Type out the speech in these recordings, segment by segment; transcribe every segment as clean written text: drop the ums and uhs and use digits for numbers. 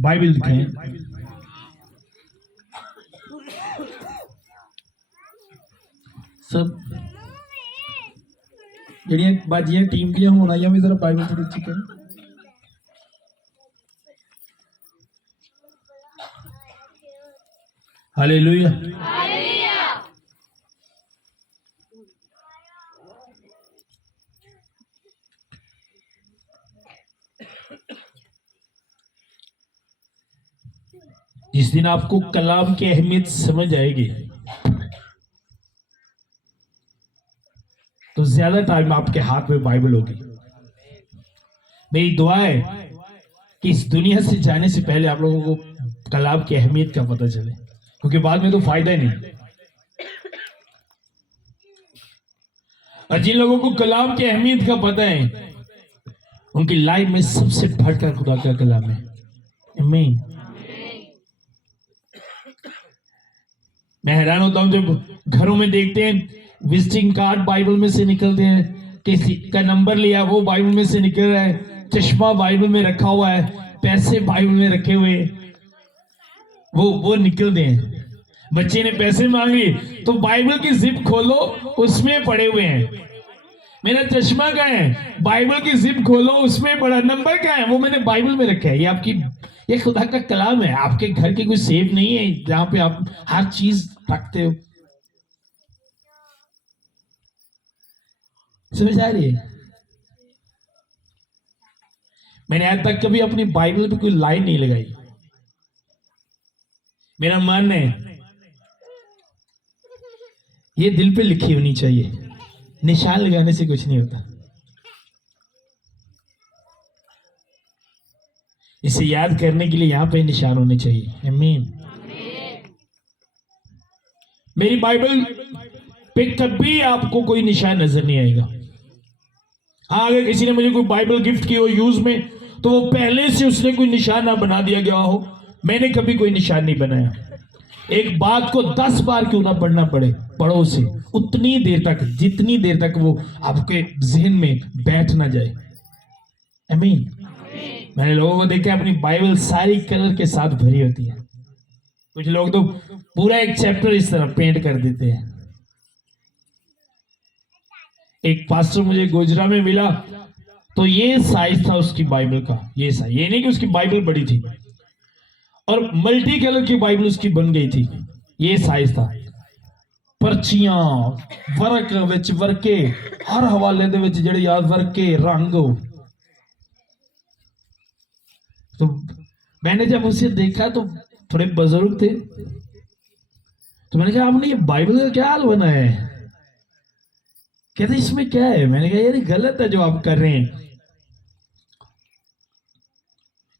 Bible दिखाएं। सब ਜਿਹੜੀਆਂ ਬਾਜੀਆਂ ਟੀਮ ਦੀਆਂ ਹੋਣ ਆਈਆਂ ਵੀ ਜ਼ਰਾ ਬਾਈਬਲ ਦੇ ਵਿੱਚ ਕਹੇ। हालेलुया। जिस दिन आपको कलाम की अहमियत समझ आएगी तो ज्यादा टाइम आपके हाथ में बाइबल होगी। मेरी दुआ है कि इस दुनिया से जाने से पहले आप लोगों को कलाम की अहमियत का पता चले, क्योंकि बाद में तो फायदा ही नहीं। और जिन लोगों को कलाम की अहमियत का पता है उनकी लाइफ में सबसे बढ़कर खुदा का कलाम है। आमीन। मैं हैरान होता हूं जब घरों में देखते हैं विजिटिंग कार्ड बाइबल में से निकलते हैं, किसी का नंबर लिया वो बाइबल में से निकल रहा है, चश्मा बाइबल में रखा हुआ है, पैसे बाइबल में रखे हुए वो निकलते हैं। बच्चे ने पैसे मांगे तो बाइबल की जिप खोलो उसमें पड़े हुए हैं। मेरा चश्मा कहाँ है? बाइबल की जिप खोलो उसमें पड़ा। नंबर कहाँ है? वो मैंने बाइबल में रखा है। ये खुदा का कलाम है। आपके घर की कोई सेफ नहीं है जहां पे आप हर चीज रखते हो। समझ आ रही है? मैंने आज तक कभी अपनी बाइबल पे कोई लाइन नहीं लगाई। मेरा मन है ये दिल पे लिखी होनी चाहिए। निशान लगाने से कुछ नहीं होता। इसे याद करने के लिए यहां पे निशान होने चाहिए। आमीन। मेरी बाइबल पे कभी आपको कोई निशान नजर नहीं आएगा। हाँ, अगर किसी ने मुझे कोई बाइबल गिफ्ट की हो यूज में, तो वो पहले से उसने कोई निशान ना बना दिया गया हो। मैंने कभी कोई निशान नहीं बनाया। एक बात को 10 बार क्यों ना पढ़ना पड़े, पढ़ो उसे उतनी देर तक जितनी देर तक वो आपके जहन में बैठ ना जाए। आमीन। मैंने लोगों को देखा अपनी बाइबल सारी कलर के साथ भरी होती है। कुछ लोग तो पूरा एक चैप्टर इस तरह पेंट कर देते हैं। एक पास्टर मुझे गोजरा में मिला तो ये साइज था उसकी बाइबल का। ये साइज, ये नहीं कि उसकी बाइबल बड़ी थी और मल्टी कलर की बाइबल उसकी बन गई थी। ये साइज था। पर्चियां वर्क विच वर्के हर हवाले दे विच जेड़े याद वर्के रंग। तो मैंने जब उसे देखा तो थोड़े बुजुर्ग थे, तो मैंने कहा आपने ये बाइबल का क्या हाल बनाया है? कहते इसमें क्या है? मैंने कहा यार गलत है जो आप कर रहे हैं।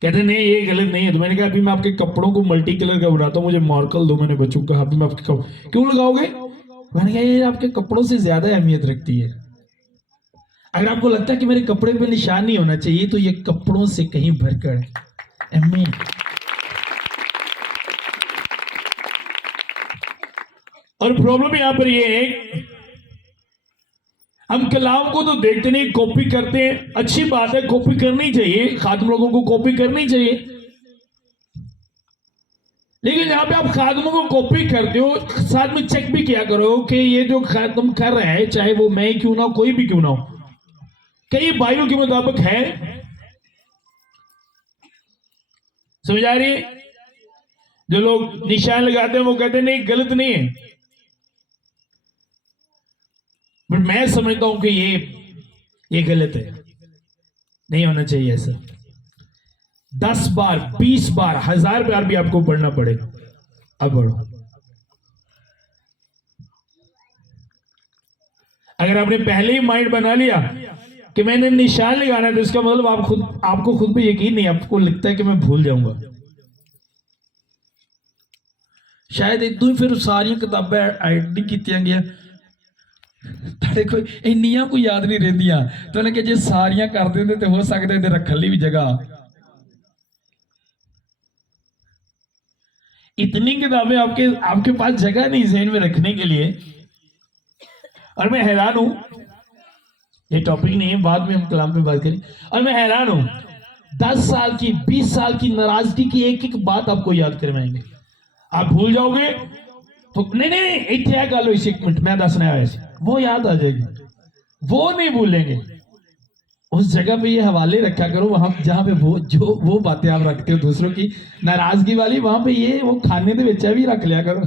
कहते नहीं ये गलत नहीं है। तो मैंने कहा अभी मैं आपके कपड़ों को मल्टी कलर का बनाता हूँ, मुझे मार्कल दो। मैंने बच्चों को कहा अभी मैं आपके कपड़ों क्यों लगाओगे? मैंने कहा ये आपके कपड़ों से ज्यादा अहमियत रखती है। अगर आपको लगता है कि मेरे कपड़े पे निशान नहीं होना चाहिए तो ये कपड़ों से कहीं भरकर है। आमीन। और प्रॉब्लम यहां पर ये है हम कलाम को तो देखते नहीं, कॉपी करते हैं। अच्छी बात है, कॉपी करनी चाहिए, खादिम लोगों को कॉपी करनी चाहिए। लेकिन जहां पे आप खादिमों को कॉपी करते हो साथ में चेक भी किया करो कि ये जो खादिम कर रहे हैं, चाहे वो मैं ही क्यों ना हो, कोई भी क्यों ना हो, कई बाइबल के मुताबिक है। समझ आ रही है? जो लोग निशान लगाते हैं वो कहते हैं नहीं गलत नहीं है, बट मैं समझता हूं कि ये गलत है, नहीं होना चाहिए ऐसा। 10 बार 20 बार 1000 बार भी आपको पढ़ना पड़े, अब पढ़ो। अगर आपने पहले ही माइंड बना लिया कि मैंने निशान लगाना है तो इसका मतलब आपको खुद पे यकीन नहीं, आपको लगता है कि मैं भूल जाऊंगा। शायद इदू ही फिर सारिया किताबें ऐड नहीं कीतियां गया ताड़े कोई इन्नियां कोई याद नहीं रहिंदियां। तो उन्हें कि जे सारियां कर देंदे तो हो सकता है रखने ली भी जगह। इतनी किताबें आपके पास जगह नहीं ज़हन में रखने के लिए। और मैं हैरान हूं, ये टॉपिक नहीं है, बाद में हम कलाम पे बात करें। और मैं हैरान हूं 10 साल की 20 साल की नाराजगी की एक एक बात आपको याद करवाएंगे। आप भूल जाओगे तो नहीं इतने है गल हुई, एक मिनट मैं दसना आया सी, वो याद आ जाएगी, वो नहीं भूलेंगे। उस जगह पे ये हवाले रखा करो, वहां जहां पे वो बातें आप रखते हो दूसरों की नाराजगी वाली, वहां पे ये वो खाने के विच भी रख लिया करो,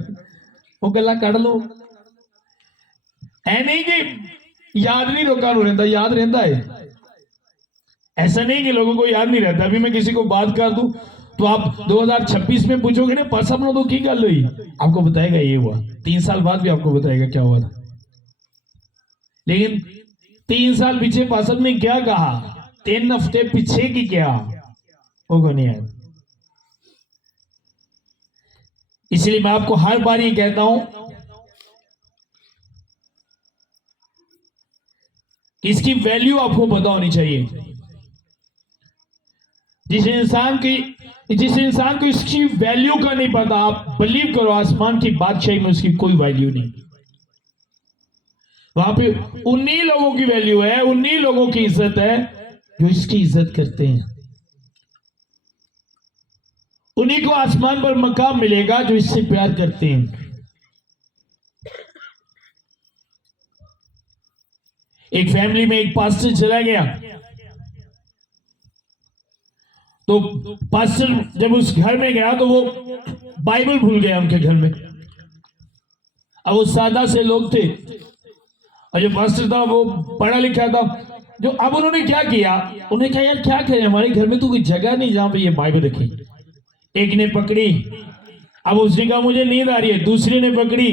वो गल्ला कड़ लो। ऐ नहीं कि याद नहीं लोगों को रहता, याद रहता है। ऐसा नहीं कि लोगों को याद नहीं रहता। अभी मैं किसी को बात कर दूं तो आप 2026 में पूछोगे ना पास हम लोगों की गल हुई, आपको बताएगा ये हुआ, 3 साल बाद भी आपको बताएगा क्या हुआ था। लेकिन 3 साल पीछे पासब ने क्या कहा, 3 हफ्ते पीछे की क्या, वो को नहीं याद। इसलिए मैं आपको हर बार ये कहता हूं कि इसकी वैल्यू आपको पता होनी चाहिए। जिस इंसान को इसकी वैल्यू का नहीं पता, आप बिलीव करो आसमान की बादशाही में उसकी कोई वैल्यू नहीं। वहां पे उन्हीं लोगों की वैल्यू है, उन्हीं लोगों की इज्जत है जो इसकी इज्जत करते हैं। उन्हीं को आसमान पर मकाम मिलेगा जो इससे प्यार करते हैं। एक फैमिली में एक पास्टर चला गया, तो पास्टर जब उस घर में गया तो वो बाइबल भूल गया उनके घर में। अब वो सादा से लोग थे और जो पास्टर था वो पढ़ा लिखा था। जो अब उन्होंने क्या किया, उन्हें कहा यार क्या करें, हमारे घर में तो कोई जगह नहीं जहां पे ये बाइबल रखी। एक ने पकड़ी, अब उसने कहा मुझे नींद आ रही है, दूसरी ने पकड़ी,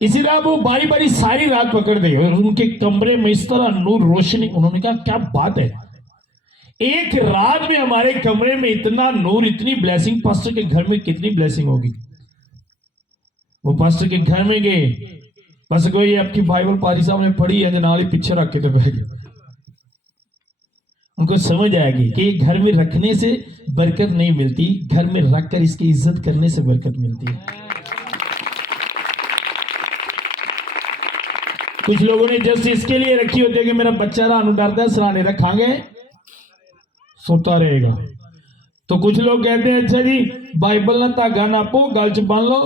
इसी तरह वो बारी बारी सारी रात पकड़ गई और उनके कमरे में इस तरह नूर रोशनी। उन्होंने कहा क्या बात है, एक रात में हमारे कमरे में इतना नूर, इतनी ब्लेसिंग, पास्टर के घर में कितनी ब्लेसिंग होगी। वो पास्टर के घर में गए, बस कोई आपकी बाइबल पारी साहब ने पढ़ी है, नाल ही पीछे रख के तो बह गए। उनको समझ आएगी कि घर में रखने से बरकत नहीं मिलती, घर में रखकर इसकी इज्जत करने से बरकत मिलती है। कुछ लोगों ने जस्ट इसके लिए रखी होती है कि मेरा बच्चा रानू डरता है, सराहने रखांगे सोता रहेगा। तो कुछ लोग कहते हैं अच्छा जी बाइबल ना धागा नापो, गल च बन लो,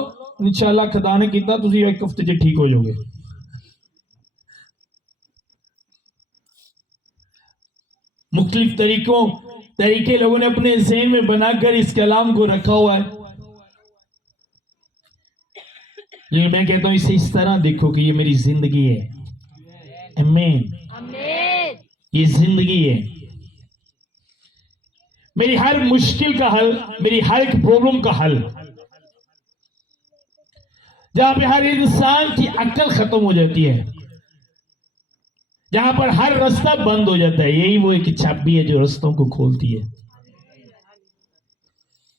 इंशाअल्लाह खुदा ने किया तुम एक हफ्ते च ठीक हो जाओगे। मुख्तलिफ तरीके लोगों ने अपने ज़हन में बनाकर इस कलाम को रखा हुआ है। लेकिन मैं कहता हूं इसे इस तरह देखो कि ये मेरी जिंदगी है। आमीन, ये जिंदगी है। मेरी हर मुश्किल का हल, मेरी हर एक प्रॉब्लम का हल, जहां पे हर इंसान की अक्ल खत्म हो जाती है, जहां पर हर रास्ता बंद हो जाता है, यही वो एक चाबी है जो रास्तों को खोलती है।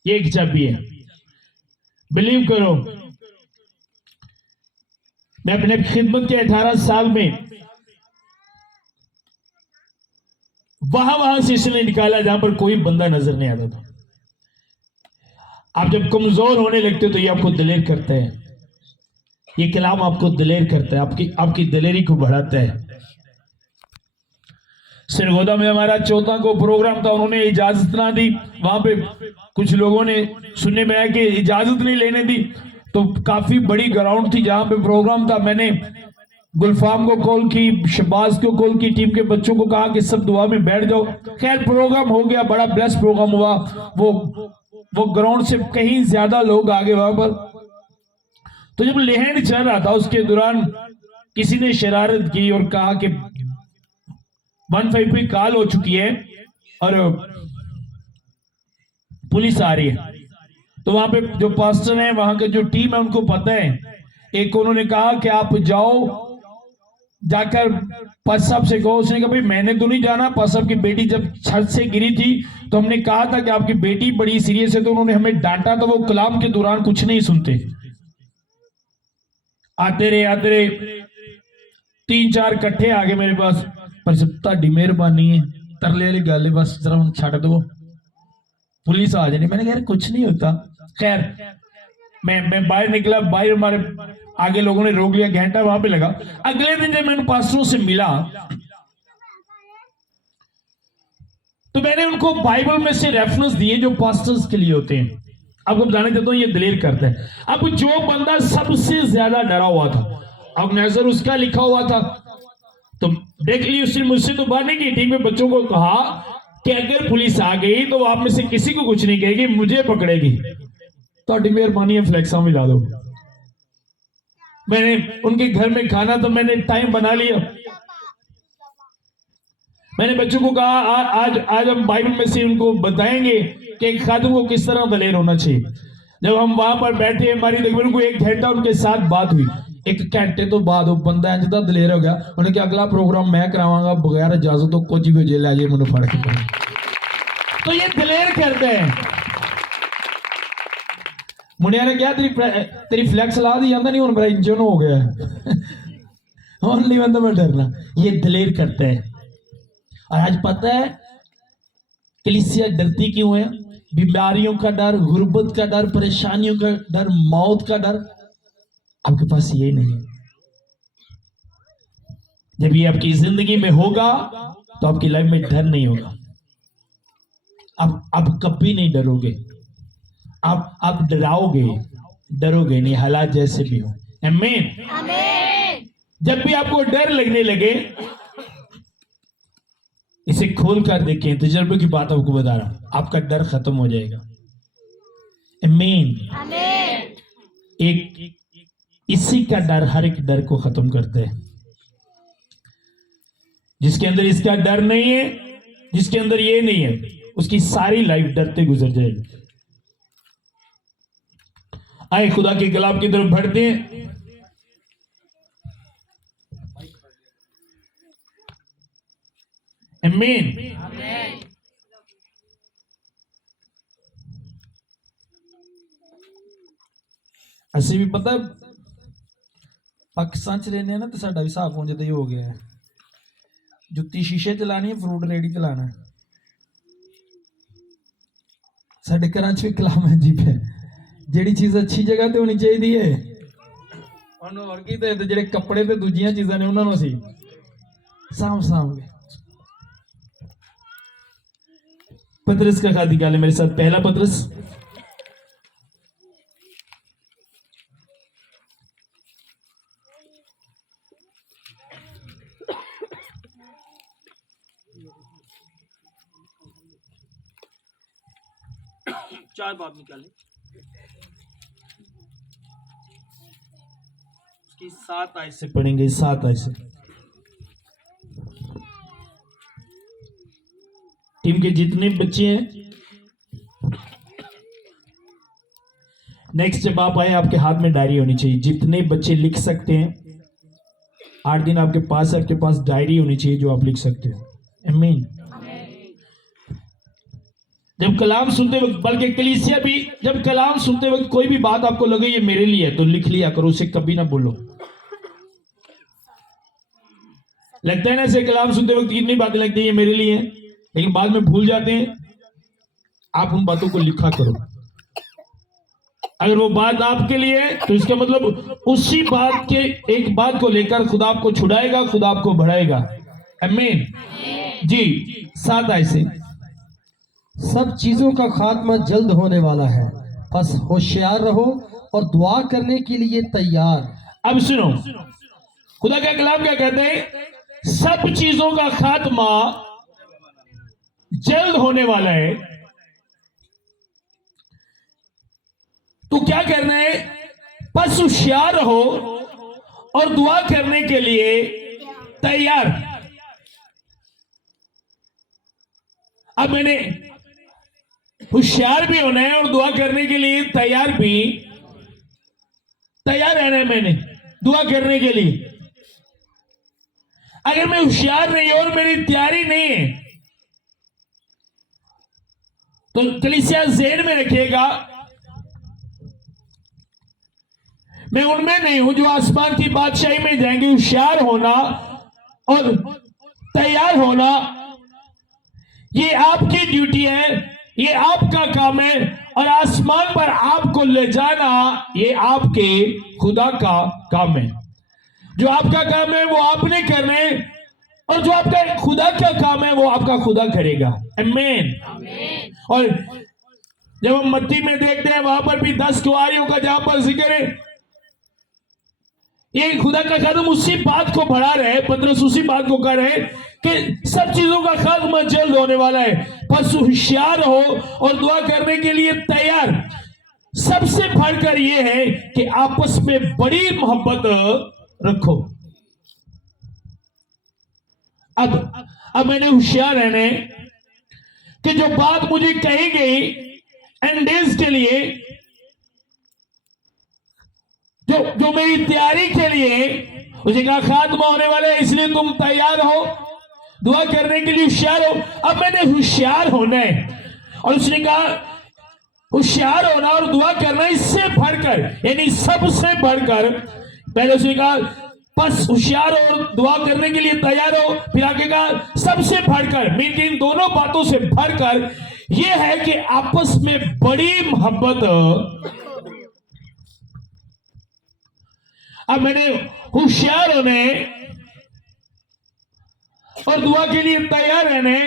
ये एक चाबी है, बिलीव करो। मैं अपने खिदमत के 18 साल में वहां से इसलिए निकाला जहां पर कोई बंदा नजर नहीं आता था। आप जब कमजोर होने लगते हो तो ये आपको दिलेर करता है, ये कलाम आपको दिलेर करता है, आपकी दिलेरी को बढ़ाता है। सिरगोदा में हमारा 14 को प्रोग्राम था, उन्होंने इजाजत ना दी। वहां पे कुछ लोगों ने सुनने में आया कि इजाजत नहीं लेने दी, तो काफी बड़ी ग्राउंड थी जहां पे प्रोग्राम था। मैंने गुलफाम को कॉल की, शबाज को कॉल की, टीम के बच्चों को कहा कि सब दुआ में बैठ जाओ। खैर प्रोग्राम हो गया, बड़ा ब्लेस प्रोग्राम हुआ। वो ग्राउंड से कहीं ज्यादा लोग आ गए वहां पर। तो जब लहन चल रहा था उसके दौरान किसी ने शरारत की और कहा कि 155 कॉल हो चुकी है और पुलिस आ रही है। तो वहां पे जो पास्टर है, वहां के जो टीम है, उनको पता है। एक उन्होंने कहा कि आप जाओ, जाकर पास साहब से कहो। उसने कहा भाई मैंने तो नहीं जाना, पास साहब की बेटी जब छत से गिरी थी तो हमने कहा था कि आपकी बेटी बड़ी सीरियस है, तो उन्होंने हमें डांटा। तो वो कलाम के दौरान कुछ नहीं सुनते, आते रहे 3-4 इकट्ठे आ गए मेरे पास। पर जब ताड़ी मेहरबानी है, तरले वाली गल है, बस जरा हम छड़ दो, पुलिस आ जानी। मैंने कहा यार कुछ नहीं होता। खैर मैं बाहर निकला, बाहर हमारे आगे लोगों ने रोक लिया, घंटा वहां पे लगा। अगले दिन जब मैंने पास्टरों से मिला तो मैंने उनको बाइबल में से रेफरेंस दिए जो पास्टर्स के लिए होते हैं। आपको बताने देता हूं ये दिलेर करता है। अब जो बंदा सबसे ज्यादा डरा हुआ था, अब नजर उसका लिखा हुआ था, तो डायरेक्टली उसने मुझसे तो बात नहीं की, टीम में बच्चों को कहा कि अगर पुलिस आ गई तो आप में से किसी को कुछ नहीं कहेगी, मुझे पकड़ेगी। तो मेहरबानी है फ्लैक्सा मिला दो। मैंने उनके घर में खाना तो मैंने टाइम बना लिया। मैंने बच्चों को कहा आज हम बाइबल में से उनको बताएंगे कि एक खातून को किस तरह दलेर होना चाहिए। जब हम वहां पर बैठे, हमारी तकरीबन को 1 घंटा उनके साथ बात हुई। 1 घंटे तो बाद वो बंदा इंज दा दलेर हो गया, उन्हें कि अगला प्रोग्राम मैं करावांगा, बगैर इजाजत तो कुछ भी जेल आ जाए मैंने फड़ के। तो ये दलेर करते हैं। मुंडिया ने क्या तेरी फ्लैक्स ला दी जाता नहीं, हूं मेरा इंजन हो गया और नहीं बंदा मैं डरना। ये दलेर करते हैं। और आज पता है कलीसिया डरती क्यों है? बीमारियों का डर, गुर्बत का डर, परेशानियों का डर, मौत का डर आपके पास ये नहीं है। जब ये आपकी जिंदगी में होगा तो आपकी लाइफ में डर नहीं होगा। आप कभी नहीं डरोगे। आप डरोगे नहीं, हालात जैसे भी हो। आमीन। जब भी आपको डर लगने लगे, इसे खोल कर देखें, तजर्बे की बात आपको बता रहा हूं, आपका डर खत्म हो जाएगा। आमीन। एक इसी का डर हर एक डर को खत्म करता है। जिसके अंदर इसका डर नहीं है, जिसके अंदर ये नहीं है, उसकी सारी लाइफ डरते गुजर जाएगी। आए खुदा के कलाम की तरफ बढ़ते हैं। आमीन। ਅਸੀਂ ਵੀ पता पाकिस्तान च रहने ना, तो साडा भी हिसाब होने ही हो गया है। जुत्ती शीशे चलानी है, फ्रूट रेडी चलाना है। साडे घरां च भी कलाम है जी पे, जेड़ी चीज अच्छी जगह ते होनी चाहिए है, और की ते जेड़े कपड़े ते दूजियां चीजां ने उन्हां नूं असीं साम के। पतरस का खादी गाल है मेरे साथ, पहला पतरस चार बाब निकाले, उसकी 7 आयत से पढ़ेंगे, 7 आयत से। टीम के जितने बच्चे हैं, नेक्स्ट जब आप आए आपके हाथ में डायरी होनी चाहिए। जितने बच्चे लिख सकते हैं, 8 दिन आपके पास डायरी होनी चाहिए जो आप लिख सकते हो। आमीन। जब कलाम सुनते वक्त, बल्कि कलीसिया भी जब कलाम सुनते वक्त कोई भी बात आपको लगे ये मेरे लिए है, तो लिख लिया करो, उसे कभी ना बोलो। लगता है ना ऐसे कलाम सुनते वक्त कितनी बातें लगती है ये मेरे लिए है, लेकिन बाद में भूल जाते हैं। आप उन बातों को लिखा करो। अगर वो बात आपके लिए है तो इसका मतलब उसी बात के एक बात को लेकर खुदा आपको छुड़ाएगा, खुदा आपको बढ़ाएगा। आमीन जी। 7 आयत से, सब चीजों का खात्मा जल्द होने वाला है, बस होशियार रहो और दुआ करने के लिए तैयार। अब सुनो, खुदा का कलाम क्या कहते हैं? सब चीजों का खात्मा जल्द होने वाला है, तो क्या करना है? बस होशियार रहो और दुआ करने के लिए तैयार। अब मैंने होशियार भी होना है और दुआ करने के लिए तैयार रहना है। मैंने दुआ करने के लिए, अगर मैं होशियार नहीं और मेरी तैयारी नहीं है, तो कलीसिया ज़हन में रखिएगा, मैं उनमें नहीं हूं जो आसमान की बादशाही में जाएंगे। होशियार होना और तैयार होना ये आपकी ड्यूटी है, ये आपका काम है, और आसमान पर आपको ले जाना ये आपके खुदा का काम है। जो आपका काम है वो आपने करना है, और जो आपका खुदा का काम है वो आपका खुदा करेगा। आमीन। और जब हम मत्ती में देखते हैं वहां पर भी 10 कुआरियों का जहां पर जिक्र है, ये खुदा का कदम उसी बात को बढ़ा रहे, पतरस उसी बात को कर रहे कि सब चीजों का खात्मा जल्द होने वाला है, बस होशियार हो और दुआ करने के लिए तैयार। सबसे बढ़कर यह है कि आपस में बड़ी मोहब्बत रखो। अब मैंने होशियार रहने कि जो बात मुझे कही गई एंड डेज के लिए, जो मेरी तैयारी के लिए, उसे कहा खात्मा होने वाला है, इसलिए तुम तैयार हो, दुआ करने के लिए होशियार हो। अब मैंने होशियार होना है, और उसने कहा होशियार होना और दुआ करना इससे बढ़कर, यानी सबसे बढ़कर। पहले उसने कहा बस होशियार और दुआ करने के लिए तैयार हो, फिर आगे कहा सबसे बढ़कर, मीन कि इन दोनों बातों से बढ़कर यह है कि आपस में बड़ी मोहब्बत। अब मैंने होशियार होने और दुआ के लिए तैयार रहने,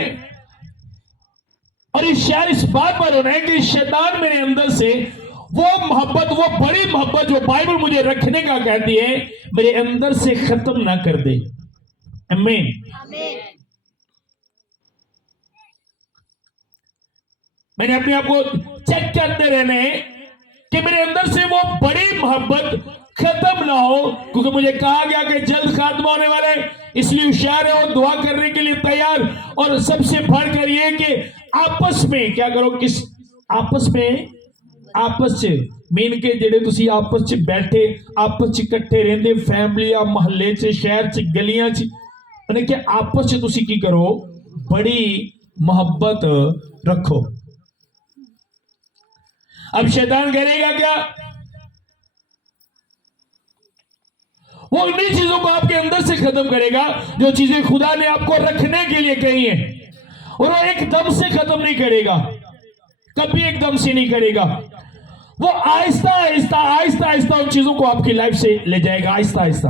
और होशियार इस बात पर होना है कि शैतान मेरे अंदर से वो मोहब्बत, वो बड़ी मोहब्बत जो बाइबल मुझे रखने का कहती है, मेरे अंदर से खत्म ना कर दे। आमीन। मैंने अपने आप को चेक करते रहने कि मेरे अंदर से वो बड़ी मोहब्बत खत्म ना हो, क्योंकि मुझे कहा गया कि जल्द खात्मा होने वाला है, इसलिए होशियार है और दुआ करने के लिए तैयार। और सबसे बढ़कर यह कि आपस में क्या करो, किस आपस में, आपस मीन के जेडे तुसी आपस च बैठे, आपस च इकट्ठे रहंदे, फैमिली या मोहल्ले च, शहर च, गलियां च, यानी कि आपस च तुसी की करो, बड़ी मोहब्बत रखो। अब शैतान करेगा क्या, वो उन्हीं चीजों को आपके अंदर से खत्म करेगा जो चीजें खुदा ने आपको रखने के लिए कही है, और वो एकदम से खत्म नहीं करेगा, कभी एकदम से नहीं करेगा। वो आहिस्ता आहिस्ता आहिस्ता आहिस्ता उन चीजों को आपकी लाइफ से ले जाएगा, आहिस्ता आहिस्ता।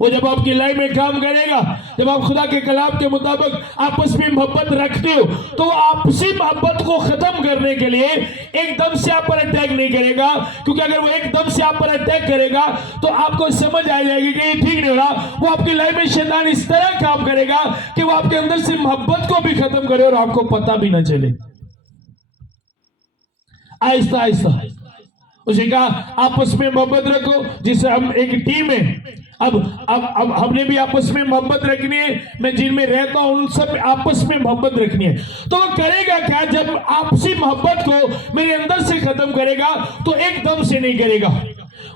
वो जब आपकी लाइफ में काम करेगा, जब आप खुदा के कलाम के मुताबिक आपस में मोहब्बत रखते हो, तो आपसी मोहब्बत को खत्म करने के लिए एकदम से आप पर अटैक नहीं करेगा, क्योंकि अगर वो एकदम से आप पर अटैक करेगा तो आपको समझ आ जाएगी कि ये ठीक नहीं हो रहा। वो आपकी लाइफ में शैतान इस तरह काम करेगा कि वो आपके अंदर से मोहब्बत को भी खत्म करे और आपको पता भी ना चले। आहिस्ता आहिस्ता उसे कहा आपस में मोहब्बत रखो, जिससे हम एक टीम है। अब हमने भी आपस में मोहब्बत रखनी है, मैं जिनमें रहता हूं उन सब आपस में मोहब्बत रखनी है। तो वो करेगा क्या, जब आपसी मोहब्बत को मेरे अंदर से खत्म करेगा तो एकदम से नहीं करेगा,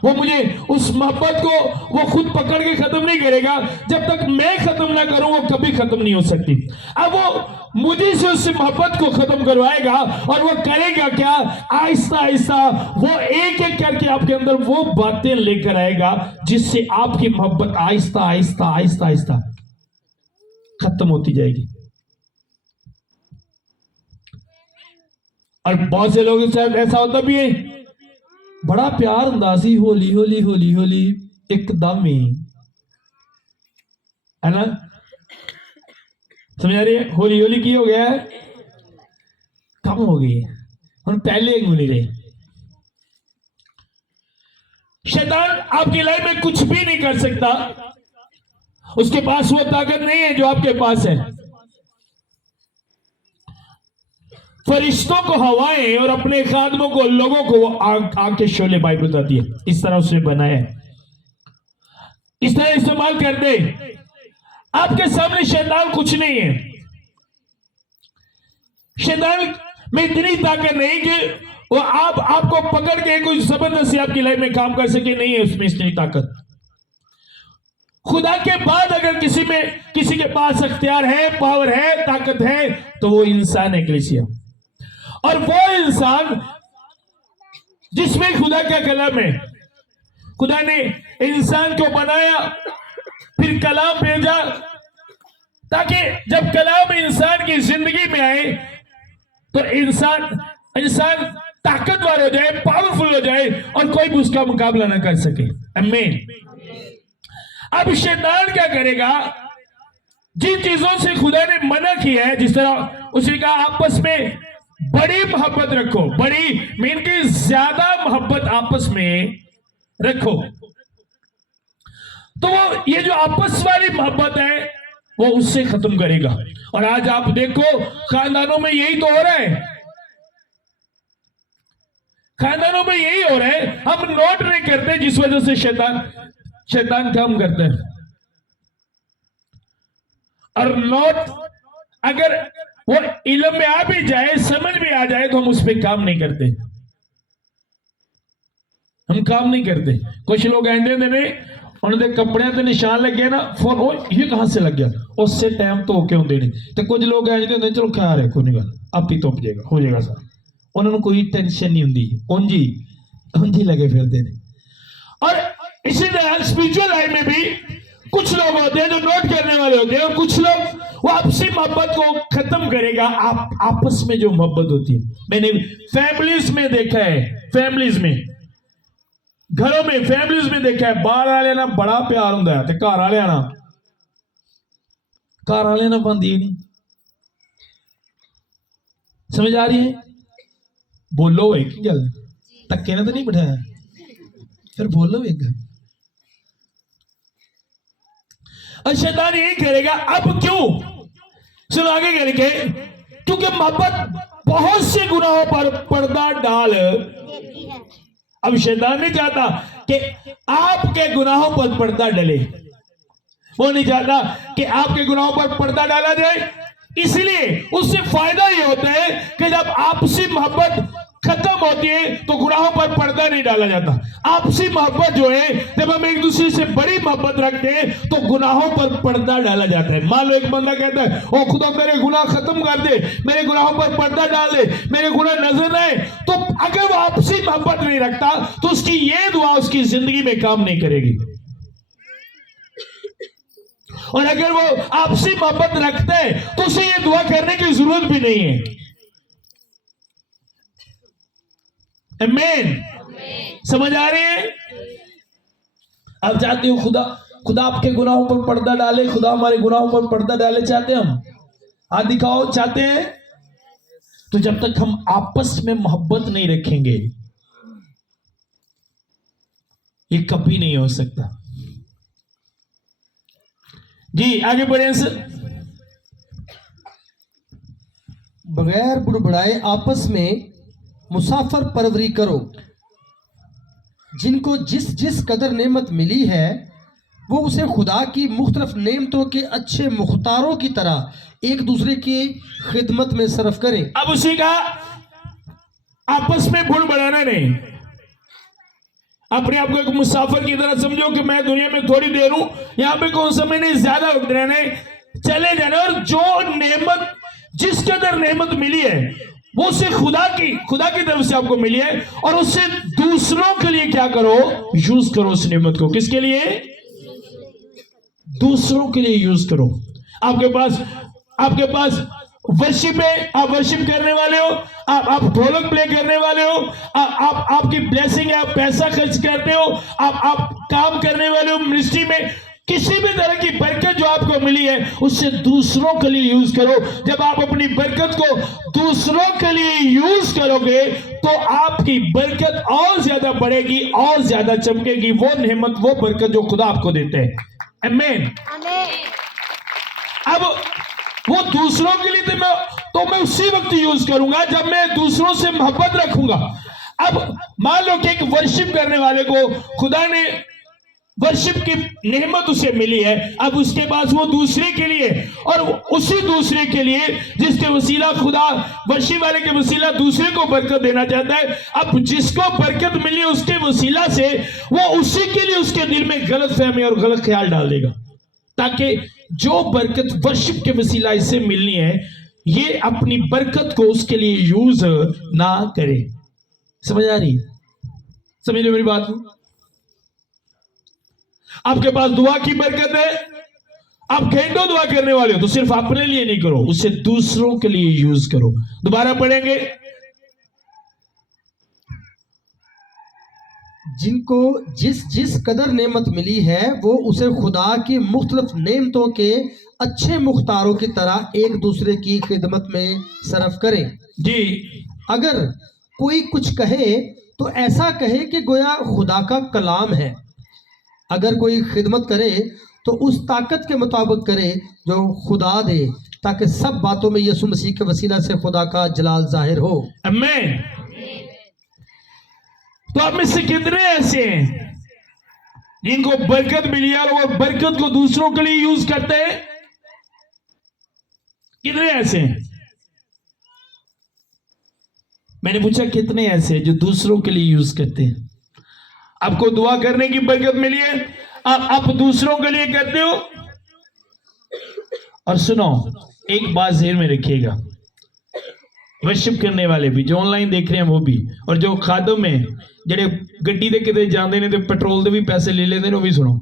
वो मुझे उस मोहब्बत को वो खुद पकड़ के खत्म नहीं करेगा, जब तक मैं खत्म ना करूं वो कभी खत्म नहीं हो सकती। अब वो मुझे से उस मोहब्बत को खत्म करवाएगा, और वो करेगा क्या, आहिस्ता आहिस्ता वो एक एक करके आपके अंदर वो बातें लेकर आएगा जिससे आपकी मोहब्बत आहिस्ता आहिस्ता आहिस्ता आहिस्ता खत्म होती जाएगी। और बहुत से लोगों के साथ ऐसा होता भी है, बड़ा प्यार अंदाजी, होली होली होली होली एकदम ही, है ना, समझ आ रही है, होली होली की हो गया है, कम हो गई है, हम पहले मिल रहे। शैतान आपकी लाइफ में कुछ भी नहीं कर सकता, उसके पास वो ताकत नहीं है जो आपके पास है। फरिश्तों को हवाएं और अपने खादमों को, लोगों को वो आग के शोले बाइबल बताती है, इस तरह उसने बनाया है, इस तरह इस्तेमाल कर दे। आपके सामने शैतान कुछ नहीं है, शैतान में इतनी ताकत नहीं कि वो आपको पकड़ के कोई जबरदस्ती आपकी लाइफ में काम कर सके, नहीं है उसमें इतनी ताकत। खुदा के बाद अगर किसी के पास अख्तियार है, पावर है, ताकत है, तो वो इंसान है कलीसिया। और वो इंसान जिसमें खुदा का कलाम है, खुदा ने इंसान को बनाया, फिर कलाम भेजा, ताकि जब कलाम इंसान की जिंदगी में आए तो इंसान ताकतवर हो जाए, पावरफुल हो जाए, और कोई भी उसका मुकाबला ना कर सके। आमीन। अब शैतान क्या करेगा, जिन चीजों से खुदा ने मना किया है, जिस तरह उसने कहा आपस में बड़ी मोहब्बत रखो, बड़ी मीन की ज्यादा मोहब्बत आपस में रखो, तो वो ये जो आपस वाली मोहब्बत है वो उससे खत्म करेगा। और आज आप देखो खानदानों में यही तो हो रहा है, खानदानों में यही हो रहा है। हम नोट नहीं करते, जिस वजह से शैतान काम करते हैं। और नोट अगर वो इल्म में आ भी जाए, समझ में आ जाए, तो हम उस पर काम नहीं करते, हम काम नहीं करते। कुछ लोग एंडे ने उन्होंने कपड़े ते निशान लगे ना, फोन ओ ये कहां से लग गया, उससे टाइम तो क्यों देने। तो कुछ लोग एंडे होंगे चलो क्या है, कोई नहीं गल आप ही तुप जाएगा, हो जाएगा सर, उन्होंने कोई टेंशन नहीं होंगी, उंजी लगे फिरते ने। और इसी तरह स्पिरिचुअल लाइफ में भी कुछ लोग होते हैं जो नोट करने वाले होते हैं, और कुछ लोग वो आपसी मोहब्बत को खत्म करेगा। आप आपस में जो मोहब्बत होती है, मैंने फैमिलीज में देखा है, फैमिलीज में, घरों में, फैमिलीज में देखा है, बाहर वाले ना बड़ा प्यार होंगे, घर वाले ना बनती नहीं। समझ आ रही है? बोलो एक गल, धक्के ने तो नहीं बिठाया, फिर बोलो एक। और शैतान यही करेगा। अब क्यों? सुनो आगे करके, क्योंकि मोहब्बत बहुत से गुनाहों पर पर्दा डाल देती है। अब शैतान नहीं चाहता कि आपके गुनाहों पर पर्दा डले, वो नहीं चाहता कि आपके गुनाहों पर पर्दा डाला जाए। इसलिए उससे फायदा ये होता है कि जब आपसी मोहब्बत खत्म होती है तो गुनाहों पर पर्दा नहीं डाला जाता। आपसी मोहब्बत जो है, जब हम एक दूसरे से बड़ी मोहब्बत रखते हैं तो गुनाहों पर पर्दा डाला जाता है। मान लो एक बंदा कहता है ओ खुदा मेरे गुनाह खत्म कर दे, मेरे गुनाहों पर पर्दा डाल दे, मेरे गुनाह नजर न आए, तो अगर वो आपसी मोहब्बत नहीं रखता तो उसकी ये दुआ उसकी जिंदगी में काम नहीं करेगी। और अगर वो आपसी मोहब्बत रखते हैं तो उसे ये दुआ करने की जरूरत भी नहीं है। आमीन। समझ आ रही है? आप चाहते हो खुदा आपके गुनाहों पर पर्दा डाले, खुदा हमारे गुनाहों पर पर्दा डाले, चाहते हैं हम? हाथ दिखाओ, चाहते हैं? तो जब तक हम आपस में मोहब्बत नहीं रखेंगे ये कभी नहीं हो सकता। जी आगे बढ़े सर। बगैर बुड़बुड़ाए आपस में मुसाफर परवरी करो, जिनको जिस जिस कदर नेमत मिली है वो उसे खुदा की मुख्तलिफ नेमतों के अच्छे मुख्तारों की तरह एक दूसरे की खिदमत में सर्फ करें। अब उसी का आपस में बुड़बुड़ाना नहीं, अपने आप को एक मुसाफिर की तरह समझो कि मैं दुनिया में थोड़ी देर हूं, यहां पे कौन समय नहीं, ज्यादा वक्त रहने, चले जाने। और जो नेमत, जिस कदर नेमत मिली है वो उसे खुदा की तरफ से आपको मिली है, और उससे दूसरों के लिए क्या करो, यूज करो उस नेमत को। किसके लिए? दूसरों के लिए यूज करो। आपके पास वर्शिप है, आप वर्शिप करने वाले हो, आप ढोलक प्ले करने वाले हो, आपकी ब्लेसिंग है, आप पैसा खर्च करते हो, आप काम करने वाले हो मिनिस्ट्री में, किसी भी तरह की बरकत जो आपको मिली है उससे दूसरों के लिए यूज करो। जब आप अपनी बरकत को दूसरों के लिए यूज करोगे तो आपकी बरकत और ज्यादा बढ़ेगी, और ज्यादा चमकेगी, वो नेमत, वो बरकत जो खुदा आपको देते हैं। आमीन। अब वो दूसरों के लिए तो मैं उसी वक्त यूज करूंगा जब मैं दूसरों से मोहब्बत रखूंगा। अब मान लो कि एक वर्शिप करने वाले को खुदा ने वर्शिप की नेमत उसे मिली है, अब उसके पास वो दूसरे के लिए, और उसी दूसरे के लिए जिसके वसीला खुदा वर्शिप वाले के वसीला दूसरे को बरकत देना चाहता है, अब जिसको बरकत मिली है उसके वसीला से वो उसी के लिए उसके दिल में गलत फहमी और गलत ख्याल डाल देगा, ताकि जो बरकत वर्शिप के वसीला इससे मिलनी है ये अपनी बरकत को उसके लिए यूज ना करे। समझ आ रही? समझ रहे मेरी बात? आपके पास दुआ की बरकत है, आप घंटों दुआ करने वाले हो, तो सिर्फ अपने लिए नहीं करो, उसे दूसरों के लिए यूज करो। दोबारा पढ़ेंगे, जिनको जिस जिस कदर नेमत मिली है वो उसे खुदा की मुख्तलिफ नेमतों के अच्छे मुख्तारों की तरह एक दूसरे की खिदमत में सरफ करें। जी, अगर कोई कुछ कहे तो ऐसा कहे कि गोया खुदा का कलाम है। अगर कोई खिदमत करे तो उस ताकत के मुताबिक करे जो खुदा दे, ताकि सब बातों में यीशु मसीह के वसीला से खुदा का जलाल जाहिर हो। आमीन। तो आप में से कितने ऐसे हैं जिनको बरकत मिली है और वो बरकत को दूसरों के लिए यूज करते हैं? कितने ऐसे हैं? मैंने पूछा कितने ऐसे हैं जो दूसरों के लिए यूज करते हैं? आपको दुआ करने की बरकत मिली है, आप दूसरों के लिए करते हो। और सुनो, एक बात ज़हन में रखिएगा, वर्शिप करने वाले भी, जो ऑनलाइन देख रहे हैं वो भी, और जो खादम है ਜਿਹੜੇ ਗੱਡੀ ਦੇ ਕਿਤੇ ਜਾਂਦੇ ਨੇ ਤੇ ਪੈਟਰੋਲ ਦੇ ਵੀ ਪੈਸੇ ले लेते हैं, वो भी सुनो,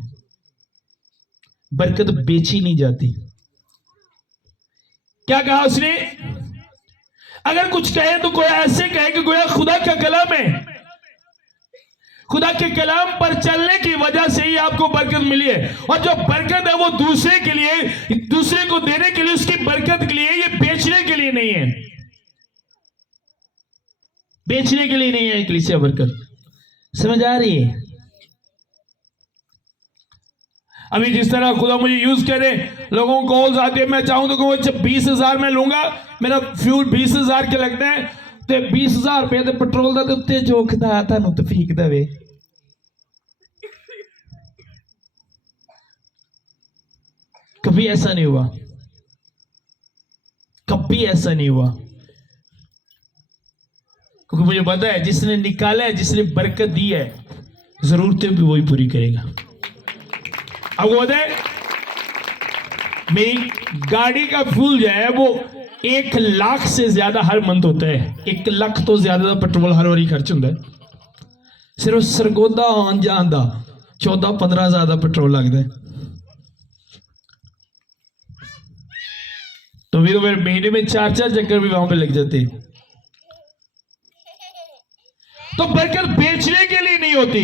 बरकत बेची नहीं जाती। क्या कहा उसने? अगर कुछ कहे तो कोई ऐसे कहे कि गोया खुदा का कलाम है, खुदा के कलाम पर चलने की वजह से ही आपको बरकत मिली है। और जो बरकत है वो दूसरे के लिए, दूसरे को देने के लिए, उसकी बरकत के लिए, ये बेचने के लिए नहीं है, बेचने के लिए नहीं है कलीसिया बरकत। समझ आ रही है? अभी जिस तरह खुदा मुझे यूज करे, लोगों को कॉल्स आती है, मैं चाहूं तो 20,000 में लूंगा, मेरा फ्यूल 20,000 के लगते हैं, तो 20,000 रुपए तो पेट्रोल का उत्ते जोखदा थानू तो फीक दवे। कभी ऐसा नहीं हुआ, कभी ऐसा नहीं हुआ, क्योंकि मुझे पता है जिसने निकाला है, जिसने बरकत दी है, जरूरतें भी वही पूरी करेगा। आपको पता है मेरी गाड़ी का फ्यूल जो है वो 1 लाख से ज्यादा हर मंथ होता है। 1 लाख तो ज्यादा पेट्रोल हर बारी खर्च होता है। सिर्फ सरगोदा आन जान का 14-15 हज़ार का पेट्रोल लगता है। तो फिर महीने में 4-4 चक्कर भी वहां पे लग जाते हैं। तो बरकत बेचने के लिए नहीं होती।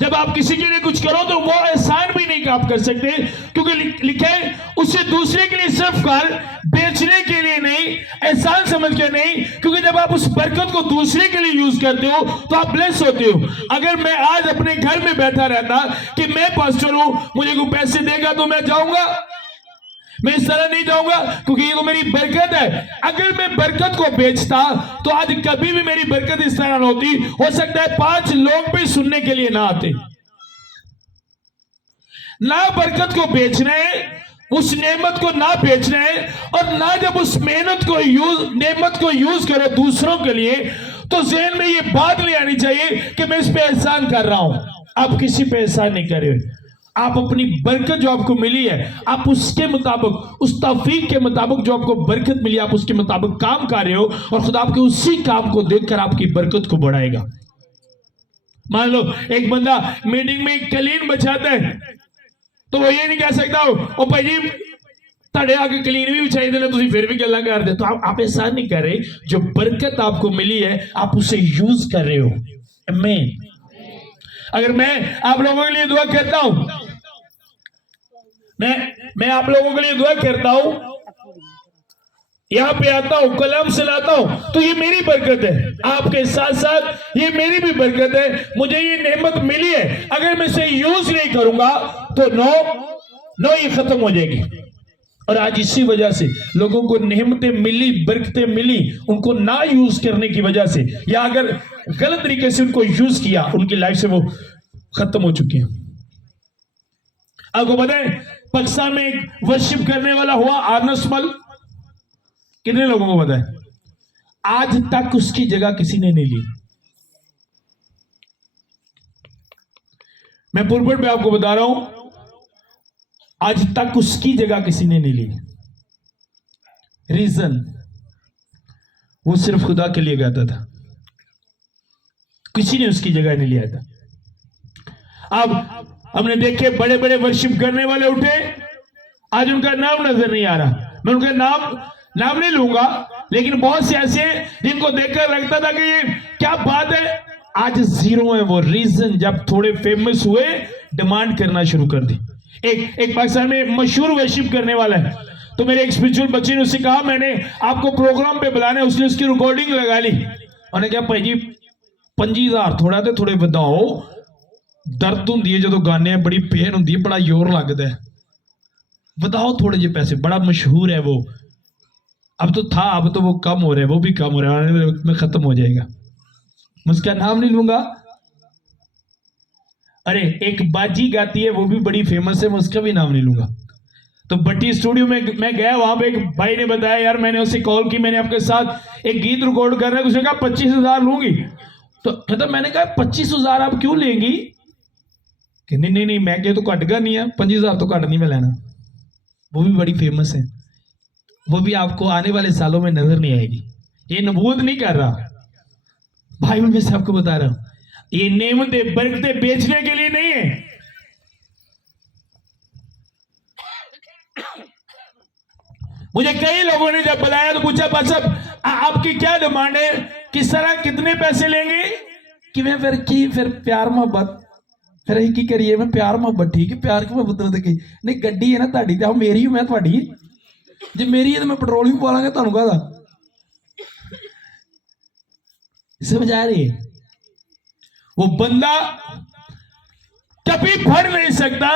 जब आप किसी के लिए कुछ करो तो वो एहसान भी नहीं आप कर सकते, क्योंकि लिखे उसे दूसरे के लिए सिर्फ कर, बेचने के लिए नहीं, एहसान समझ के नहीं। क्योंकि जब आप उस बरकत को दूसरे के लिए यूज करते हो तो आप ब्लेस होते हो। अगर मैं आज अपने घर में बैठा रहता कि मैं पास्टर हूं, मुझे कोई पैसे देगा तो मैं जाऊंगा, मैं इस तरह नहीं जाऊंगा, क्योंकि ये तो मेरी बरकत है। अगर मैं बरकत को बेचता तो आज कभी भी मेरी बरकत इस तरह न होती। हो सकता है 5 लोग भी सुनने के लिए ना आते। ना बरकत को बेचना है, उस नेमत को ना बेचना है, और ना जब उस नेमत को यूज करो दूसरों के लिए, तो ज़हन में ये बात ले आनी चाहिए कि मैं इस पे एहसान कर रहा हूं। आप किसी पे एहसान नहीं कर रहे, आप अपनी बरकत जो आपको मिली है, आप उसके मुताबिक, उस तौफीक के मुताबिक जो आपको बरकत मिली, आप उसके मुताबिक काम कर रहे हो, और खुदा आपके उसी काम को देखकर आपकी बरकत को बढ़ाएगा। मान लो एक बंदा मीटिंग में कलीन बचाता है, तो वो ये नहीं कह सकता ओ भाई जी ताड़े आके कलीन भी चाहिए ना, तुम फिर भी गल्ला कर दे। तो आप ऐसा नहीं कर रहे, जो बरकत आपको मिली है आप उसे यूज कर रहे हो। आमीन। अगर मैं आप लोगों के लिए दुआ करता हूं, मैं आप लोगों के लिए दुआ करता हूं, यहां पे आता हूं, कलम से लाता हूं, तो ये मेरी बरकत है। आपके साथ साथ ये मेरी भी बरकत है। मुझे ये नेमत मिली है, अगर मैं इसे यूज नहीं करूंगा तो नो ये खत्म हो जाएगी। और आज इसी वजह से लोगों को नेमतें मिली, बरकतें मिली, उनको ना यूज करने की वजह से, या अगर गलत तरीके से उनको यूज किया, उनकी लाइफ से वो खत्म हो चुके हैं। आपको पता है पाकिस्तान में एक वर्शिप करने वाला हुआ आर्नस्ट मल, कितने लोगों को पता है? आज तक उसकी जगह किसी ने नहीं ली। मैं पुरपट पे आपको बता रहा हूं, आज तक उसकी जगह किसी ने नहीं ली। रीजन, वो सिर्फ खुदा के लिए गाता था, किसी ने उसकी जगह नहीं लिया था। अब हमने देखे बड़े बड़े वर्शिप करने वाले उठे, आज उनका नाम नजर नहीं आ रहा। मैं उनका नाम नहीं लूंगा, लेकिन बहुत से ऐसे जिनको देखकर लगता था कि ये क्या बात है, आज जीरो है। वो रीजन जब थोड़े फेमस हुए डिमांड करना शुरू कर दी। एक पाकिस्तान में मशहूर वर्शिप करने वाला है, तो मेरे एक स्पिरिचुअल बच्चे ने उससे कहा मैंने आपको प्रोग्राम पे बुलाना है। उसने उसकी रिकॉर्डिंग लगा ली। उन्होंने कहा भाई जी 5000 थोड़ा तो थोड़े ਵਧਾओ, दर्द होंगी है जो गाने, बड़ी पेन होंगी है, बड़ा जोर लगता है, बताओ थोड़े जे पैसे। बड़ा मशहूर है वो, अब तो था, अब तो वो कम हो रहा है, वो भी कम हो रहा है, आने वाले वक्त में खत्म हो जाएगा। मैं उसका नाम नहीं लूंगा। अरे एक बाजी गाती है वो भी बड़ी फेमस है, मैं उसका भी नाम नहीं लूंगा। तो भट्टी स्टूडियो में मैं गया, वहां पे एक भाई ने बताया यार मैंने उसे कॉल की, मैंने आपके साथ एक गीत रिकॉर्ड कर रहा है। तो उसने कहा 25,000 लूंगी। तो मतलब मैंने कहा 25,000 आप क्यों लेंगी? कि नहीं नहीं नहीं मैं क्या तो घट गया नहीं है, 25,000 तो घट नहीं मैं लेना। वो भी बड़ी फेमस है, वो भी आपको आने वाले सालों में नजर नहीं आएगी। ये नबूवत नहीं कर रहा, भाई मैं से आपको बता रहा हूं, ये नेमतें बरकतें बेचने के लिए नहीं है। मुझे कई लोगों ने जब बुलाया तो पूछा बस अब आपकी क्या डिमांड है, किस तरह कितने पैसे लेंगे? कि मैं फिर प्यार मोहब्बत फिर ਅਸੀਂ ਕੀ ਕਰੀਏ? मैं प्यार मोहब्बत ठीक है, प्यार की मोहब्बत की नहीं, ਗੱਡੀ है ना ਤੁਹਾਡੀ ਤੇ मेरी मैं ਤੁਹਾਡੀ। जे मेरी है तो मैं पेट्रोल भी पा लांगा, ਤੁਹਾਨੂੰ ਕਾਹਦਾ? समझ आ रही है? वो बंदा कभी भर नहीं सकता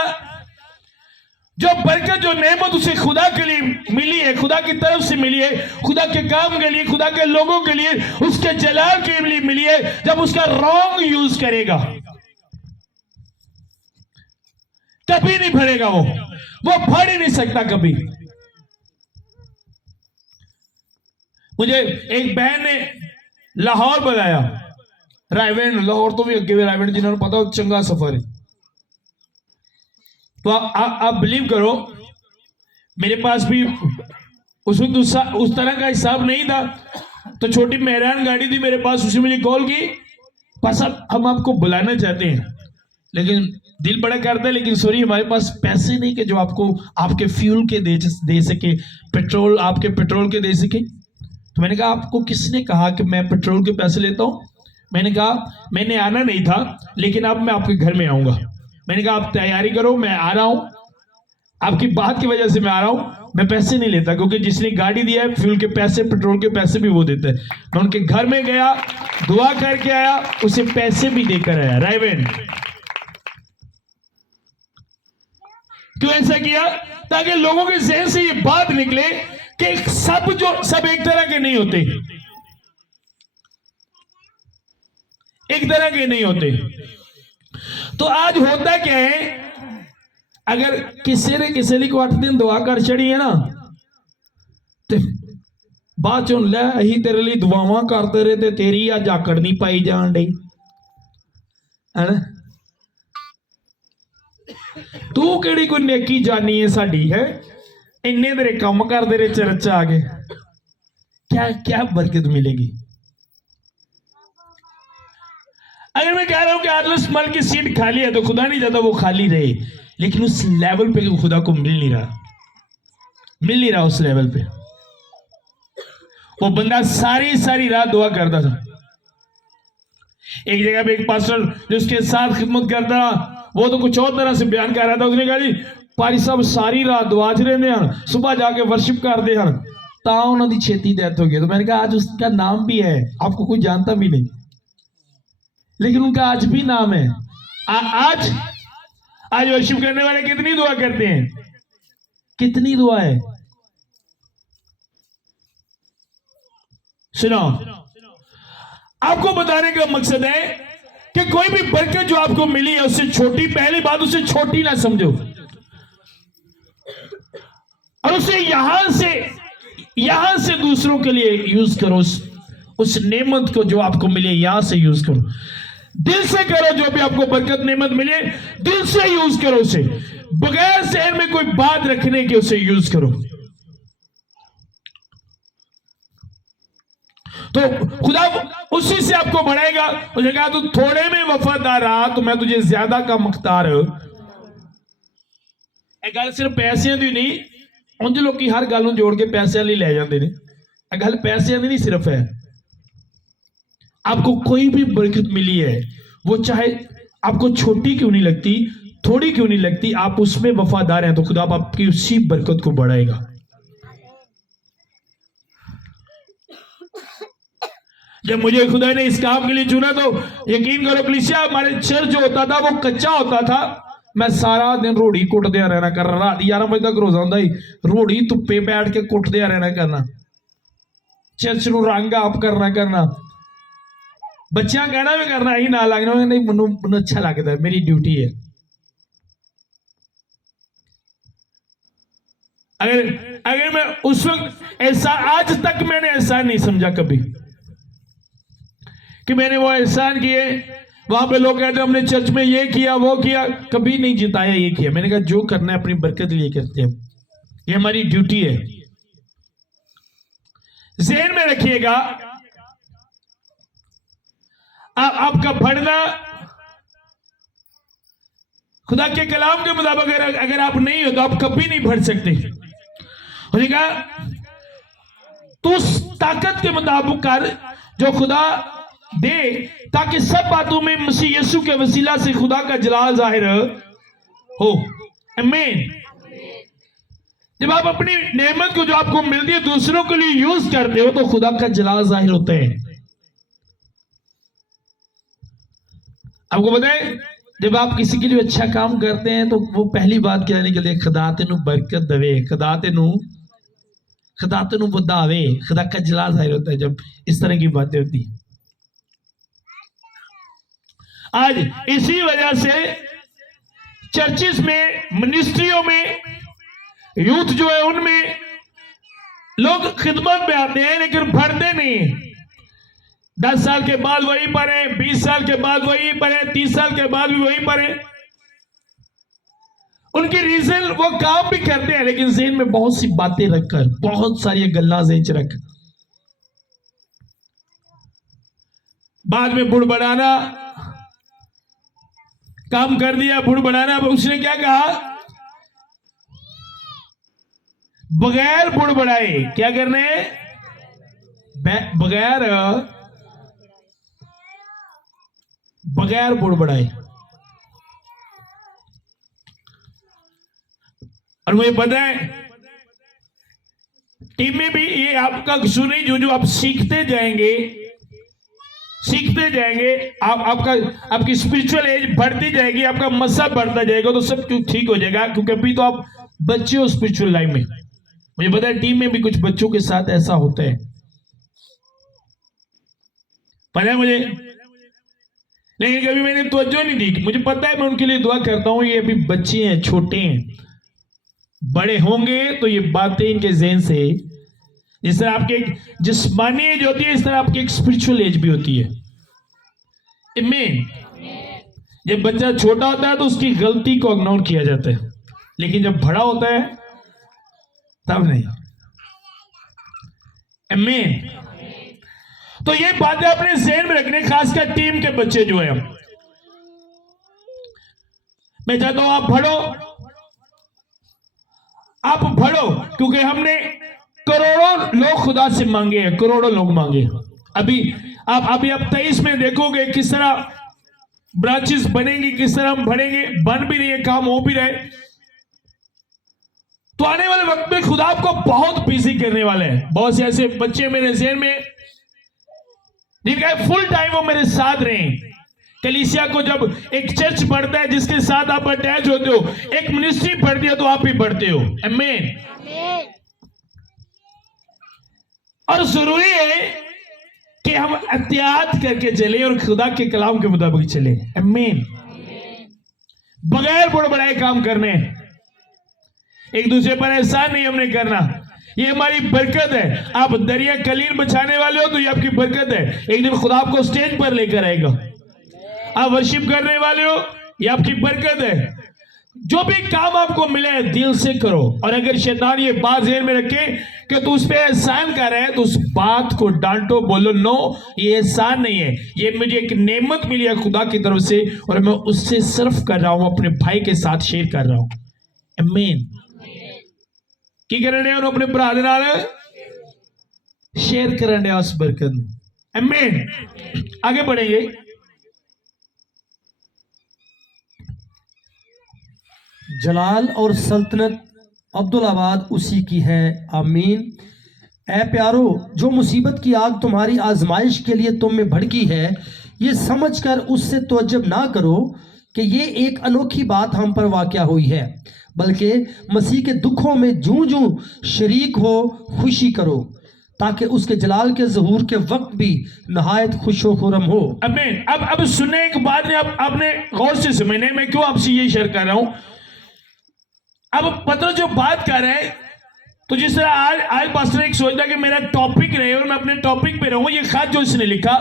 जो बरकत, जो नेमत उसे खुदा के लिए मिली है, खुदा की तरफ से मिली है, खुदा के काम के लिए, खुदा के लोगों के लिए, उसके जलाल के लिए मिली है। जब उसका रॉन्ग यूज करेगा कभी नहीं भरेगा, वो भर ही नहीं सकता कभी। मुझे एक बहन ने लाहौर बुलाया, रायवेंड, लाहौर तो भी अगे रायवेंड, जिन्होंने पता हो चंगा सफर है। तो आप बिलीव करो मेरे पास भी उस वक्त उस तरह का हिसाब नहीं था, तो छोटी मेहरान गाड़ी थी मेरे पास, उसने मुझे कॉल की, पास हम आपको बुलाना चाहते हैं, लेकिन दिल बड़ा करता है, लेकिन सॉरी हमारे पास पैसे नहीं कि जो आपको आपके फ्यूल के दे सके, पेट्रोल आपके पेट्रोल के दे सके। तो मैंने कहा आपको किसने कहा कि मैं पेट्रोल के पैसे लेता हूं? मैंने कहा मैंने आना नहीं था, लेकिन अब मैं आपके घर में आऊंगा। मैंने कहा आप तैयारी करो, मैं आ रहा हूं, आपकी बात की वजह से मैं आ रहा हूं, मैं पैसे नहीं लेता, क्योंकि जिसने गाड़ी दिया है फ्यूल के पैसे, पेट्रोल के पैसे भी वो देता है। मैं उनके घर में गया, दुआ करके आया, उसे पैसे भी देकर आया। रायवेंड क्यों ऐसा किया? ताकि लोगों के जहन से ये बात निकले कि सब एक तरह के नहीं होते, एक तरह के नहीं होते। तो आज होता क्या है, अगर किसी ने किसी लिए को 8 दिन दुआ कर छड़ी है ना, तो बाद चो लै अही तेरे लिए दुआवां करते रहे ते तेरी अज आकड़ नहीं पाई जान डी है ना। तू केड़ी कोई नेकी जानी है साडी है, इन्ने तेरे काम करते रहे चर्च आ गए, क्या क्या बरकत मिलेगी? अगर मैं कह रहा हूं कि आर्लस मल की सीट खाली है तो खुदा नहीं चाहता वो खाली रहे, लेकिन उस लेवल पे खुदा को मिल नहीं रहा उस लेवल पे। वो बंदा सारी रात दुआ करता था। एक जगह पे एक पास्टर जो उसके साथ खिदमत करता रहा, वो तो कुछ और तरह से बयान कर रहा था। उसने कहा जी पारी साहब सारी रात दुआ च रहे हैं, सुबह जाके वर्शिप करते हैं, ता उन्होंने छेती डेथ हो गई। तो मैंने कहा आज उसका नाम भी है, आपको कोई जानता भी नहीं, लेकिन उनका आज भी नाम है। आज वर्शिप करने वाले कितनी दुआ करते हैं, कितनी दुआ है। सुनो, आपको बताने का मकसद है कि कोई भी बरकत जो आपको मिली है उससे छोटी, पहली बात उसे छोटी ना समझो, और उसे यहां से दूसरों के लिए यूज करो। उस नेमत को जो आपको मिले यहां से यूज करो, दिल से करो। जो भी आपको बरकत नेमत मिले दिल से यूज करो, उसे बगैर शहर में कोई बात रखने के उसे यूज करो। तो खुदा उसी से आपको बढ़ाएगा। उसने कहा तू थोड़े में वफादार रहा तो मैं तुझे ज्यादा का मुख्तार। गल सिर्फ पैसों की नहीं, उंज लोग हर गल जोड़ के पैसों लिए लै जाते हैं। गल पैसों की नहीं सिर्फ है, आपको कोई भी बरकत मिली है, वो चाहे आपको छोटी क्यों नहीं लगती, थोड़ी क्यों नहीं लगती, आप उसमें वफादार हैं तो खुदा आपकी उसी बरकत को बढ़ाएगा। जब मुझे खुदा ने इस काम के लिए चुना तो यकीन करो कलीसिया, हमारे चर्च जो होता था वो कच्चा होता था। मैं सारा दिन रोड़ी कुटदया रहना करना, रात 11 बजे तक रोजा ਹੁੰਦਾ ही रोड़ी धुप्पे बैठ के कुटदया रहना करना, चर्च ਨੂੰ रंग आप करना बच्चा कहना भी करना ही ना लगना, नहीं ਮੈਨੂੰ अच्छा लगता है, मेरी ड्यूटी है। अगर मैं उस वक्त ऐसा, आज तक मैंने ऐसा नहीं समझा कभी कि मैंने वो एहसान किए, वहां पे लोग कहते हैं हमने चर्च में ये किया वो किया, कभी नहीं जिताया ये किया। मैंने कहा जो करना है अपनी बरकत के लिए करते हैं, ये हमारी ड्यूटी है। ज़हन में रखिएगा, आपका पढ़ना खुदा के कलाम के मुताबिक अगर आप नहीं हो तो आप कभी नहीं पढ़ सकते। कहा तो उस ताकत के मुताबिक कर जो खुदा दे, ताकि सब बातों में मसीह यीशु के वसीला से खुदा का जलाल जाहिर हो। आमीन। जब आप अपनी नेमत को जो आपको मिलती है दूसरों के लिए यूज करते हो तो खुदा का जलाल जाहिर होता है। आपको पता है जब आप किसी के लिए अच्छा काम करते हैं तो वो पहली बात क्या निकलती है, खुदा तेनू बरकत दवे, खुदा तेनू बधावे, खुदा का जलाल जाहिर होता है जब इस तरह की बातें होती हैं। आज इसी वजह से चर्चिस में, मिनिस्ट्रियों में, यूथ जो है उनमें लोग खिदमत में आते हैं लेकिन पढ़ते नहीं। 10 साल के बाद वही पढ़े, 20 साल के बाद वही पढ़े, 30 साल के बाद भी वही पढ़े। उनकी रीजन वो काम भी करते हैं लेकिन ज़हन में बहुत सी बातें रखकर, बहुत सारी गल्ला ज़हन च रख, बाद में बुढ़ बढ़ाना काम कर दिया, बुढ़ बढ़ाना। उसने क्या कहा, बगैर बुढ़ बढ़ाए क्या करने, बगैर बुढ़ बढ़ाए। और मुझे पता है टीम में भी ये आपका कसूर नहीं, जो आप सीखते जाएंगे आपकी स्पिरिचुअल एज बढ़ती जाएगी, आपका मज़हब बढ़ता जाएगा तो सब कुछ ठीक हो जाएगा, क्योंकि अभी तो आप बच्चे हो स्पिरिचुअल लाइफ में। मुझे पता है टीम में भी कुछ बच्चों के साथ ऐसा होता है, पता है मुझे, लेकिन कभी मैंने तवज्जो नहीं दी। मुझे पता है, मैं उनके लिए दुआ करता हूं, ये अभी बच्चे हैं, छोटे हैं, बड़े होंगे तो ये बातें इनके ज़हन से, जिस तरह आपकी एक जिस्मानी एज होती है इस तरह आपकी एक स्पिरिचुअल एज भी होती है। आमीन। जब बच्चा छोटा होता है तो उसकी गलती को इग्नोर किया जाता है, लेकिन जब बड़ा होता है तब नहीं। आमीन। तो ये बातें अपने ज़हन में रखने, खासकर टीम के बच्चे जो है। मैं चाहता हूं आप पढ़ो, क्योंकि हमने करोड़ों लोग खुदा से मांगे हैं, करोड़ों लोग मांगे। अभी आप 23 में देखोगे किस तरह ब्रांचेस बनेंगी, किस तरह हम बढ़ेंगे, बन भी रही है, काम हो भी रहे। तो आने वाले वक्त में खुदा आपको बहुत बिजी करने वाले हैं। बहुत से ऐसे बच्चे मेरे ज़हन में जिनका फुल टाइम वो मेरे साथ रहे। कलीसिया को जब एक चर्च बढ़ता है जिसके साथ आप अटैच होते हो, एक मिनिस्ट्री बढ़ती है तो आप भी बढ़ते हो। आमीन। और जरूरी है कि हम एहतियात करके चले और खुदा के कलाम के मुताबिक चले। आमीन। बगैर बुढ़ बढ़ाए काम करने, एक दूसरे पर एहसान नहीं हमने करना, ये हमारी बरकत है। आप दरिया कलील बचाने वाले हो तो ये आपकी बरकत है, एक दिन खुदा आपको स्टेज पर लेकर आएगा। आप वर्शिप करने वाले हो, ये आपकी बरकत है। जो भी काम आपको मिले दिल से करो, और अगर शैतान ये बात ज़हन में रखे कि तू उस पर एहसान कर रहा है तो उस बात को डांटो, बोलो नो, ये एहसान नहीं है, ये मुझे एक नेमत मिली है खुदा की तरफ से और मैं उससे सर्व कर रहा हूं, अपने भाई के साथ शेयर कर रहा हूं। आमीन। की करने और अपने भरा दे नाल शेयर करने उस बरकत। आमीन। आगे बढ़ेंगे। जलाल और सल्तनत अब्दुल्लाबाद उसी की है, आमीन। ए प्यारो, जो मुसीबत की आग तुम्हारी आजमाइश के लिए तुम में भड़की है, ये समझकर उससे तवज्जुह ना करो कि ये एक अनोखी बात हम पर वाक़या हुई है, बल्कि मसीह के दुखों में जूं जूं शरीक हो खुशी करो, ताकि उसके जलाल के ज़हूर के वक्त भी नहायत खुशो खुरम हो। आमीन। अब सुनने के बाद में अब आपने गौर से समझने, मैं क्यों आपसे ये शेयर कर रहा हूं। अब पतरस जो बात कर रहे हैं, तो जिस तरह आज पास्टर एक सोचता कि मेरा टॉपिक रहे और मैं अपने टॉपिक पे रहूं, ये खात जो इसने लिखा,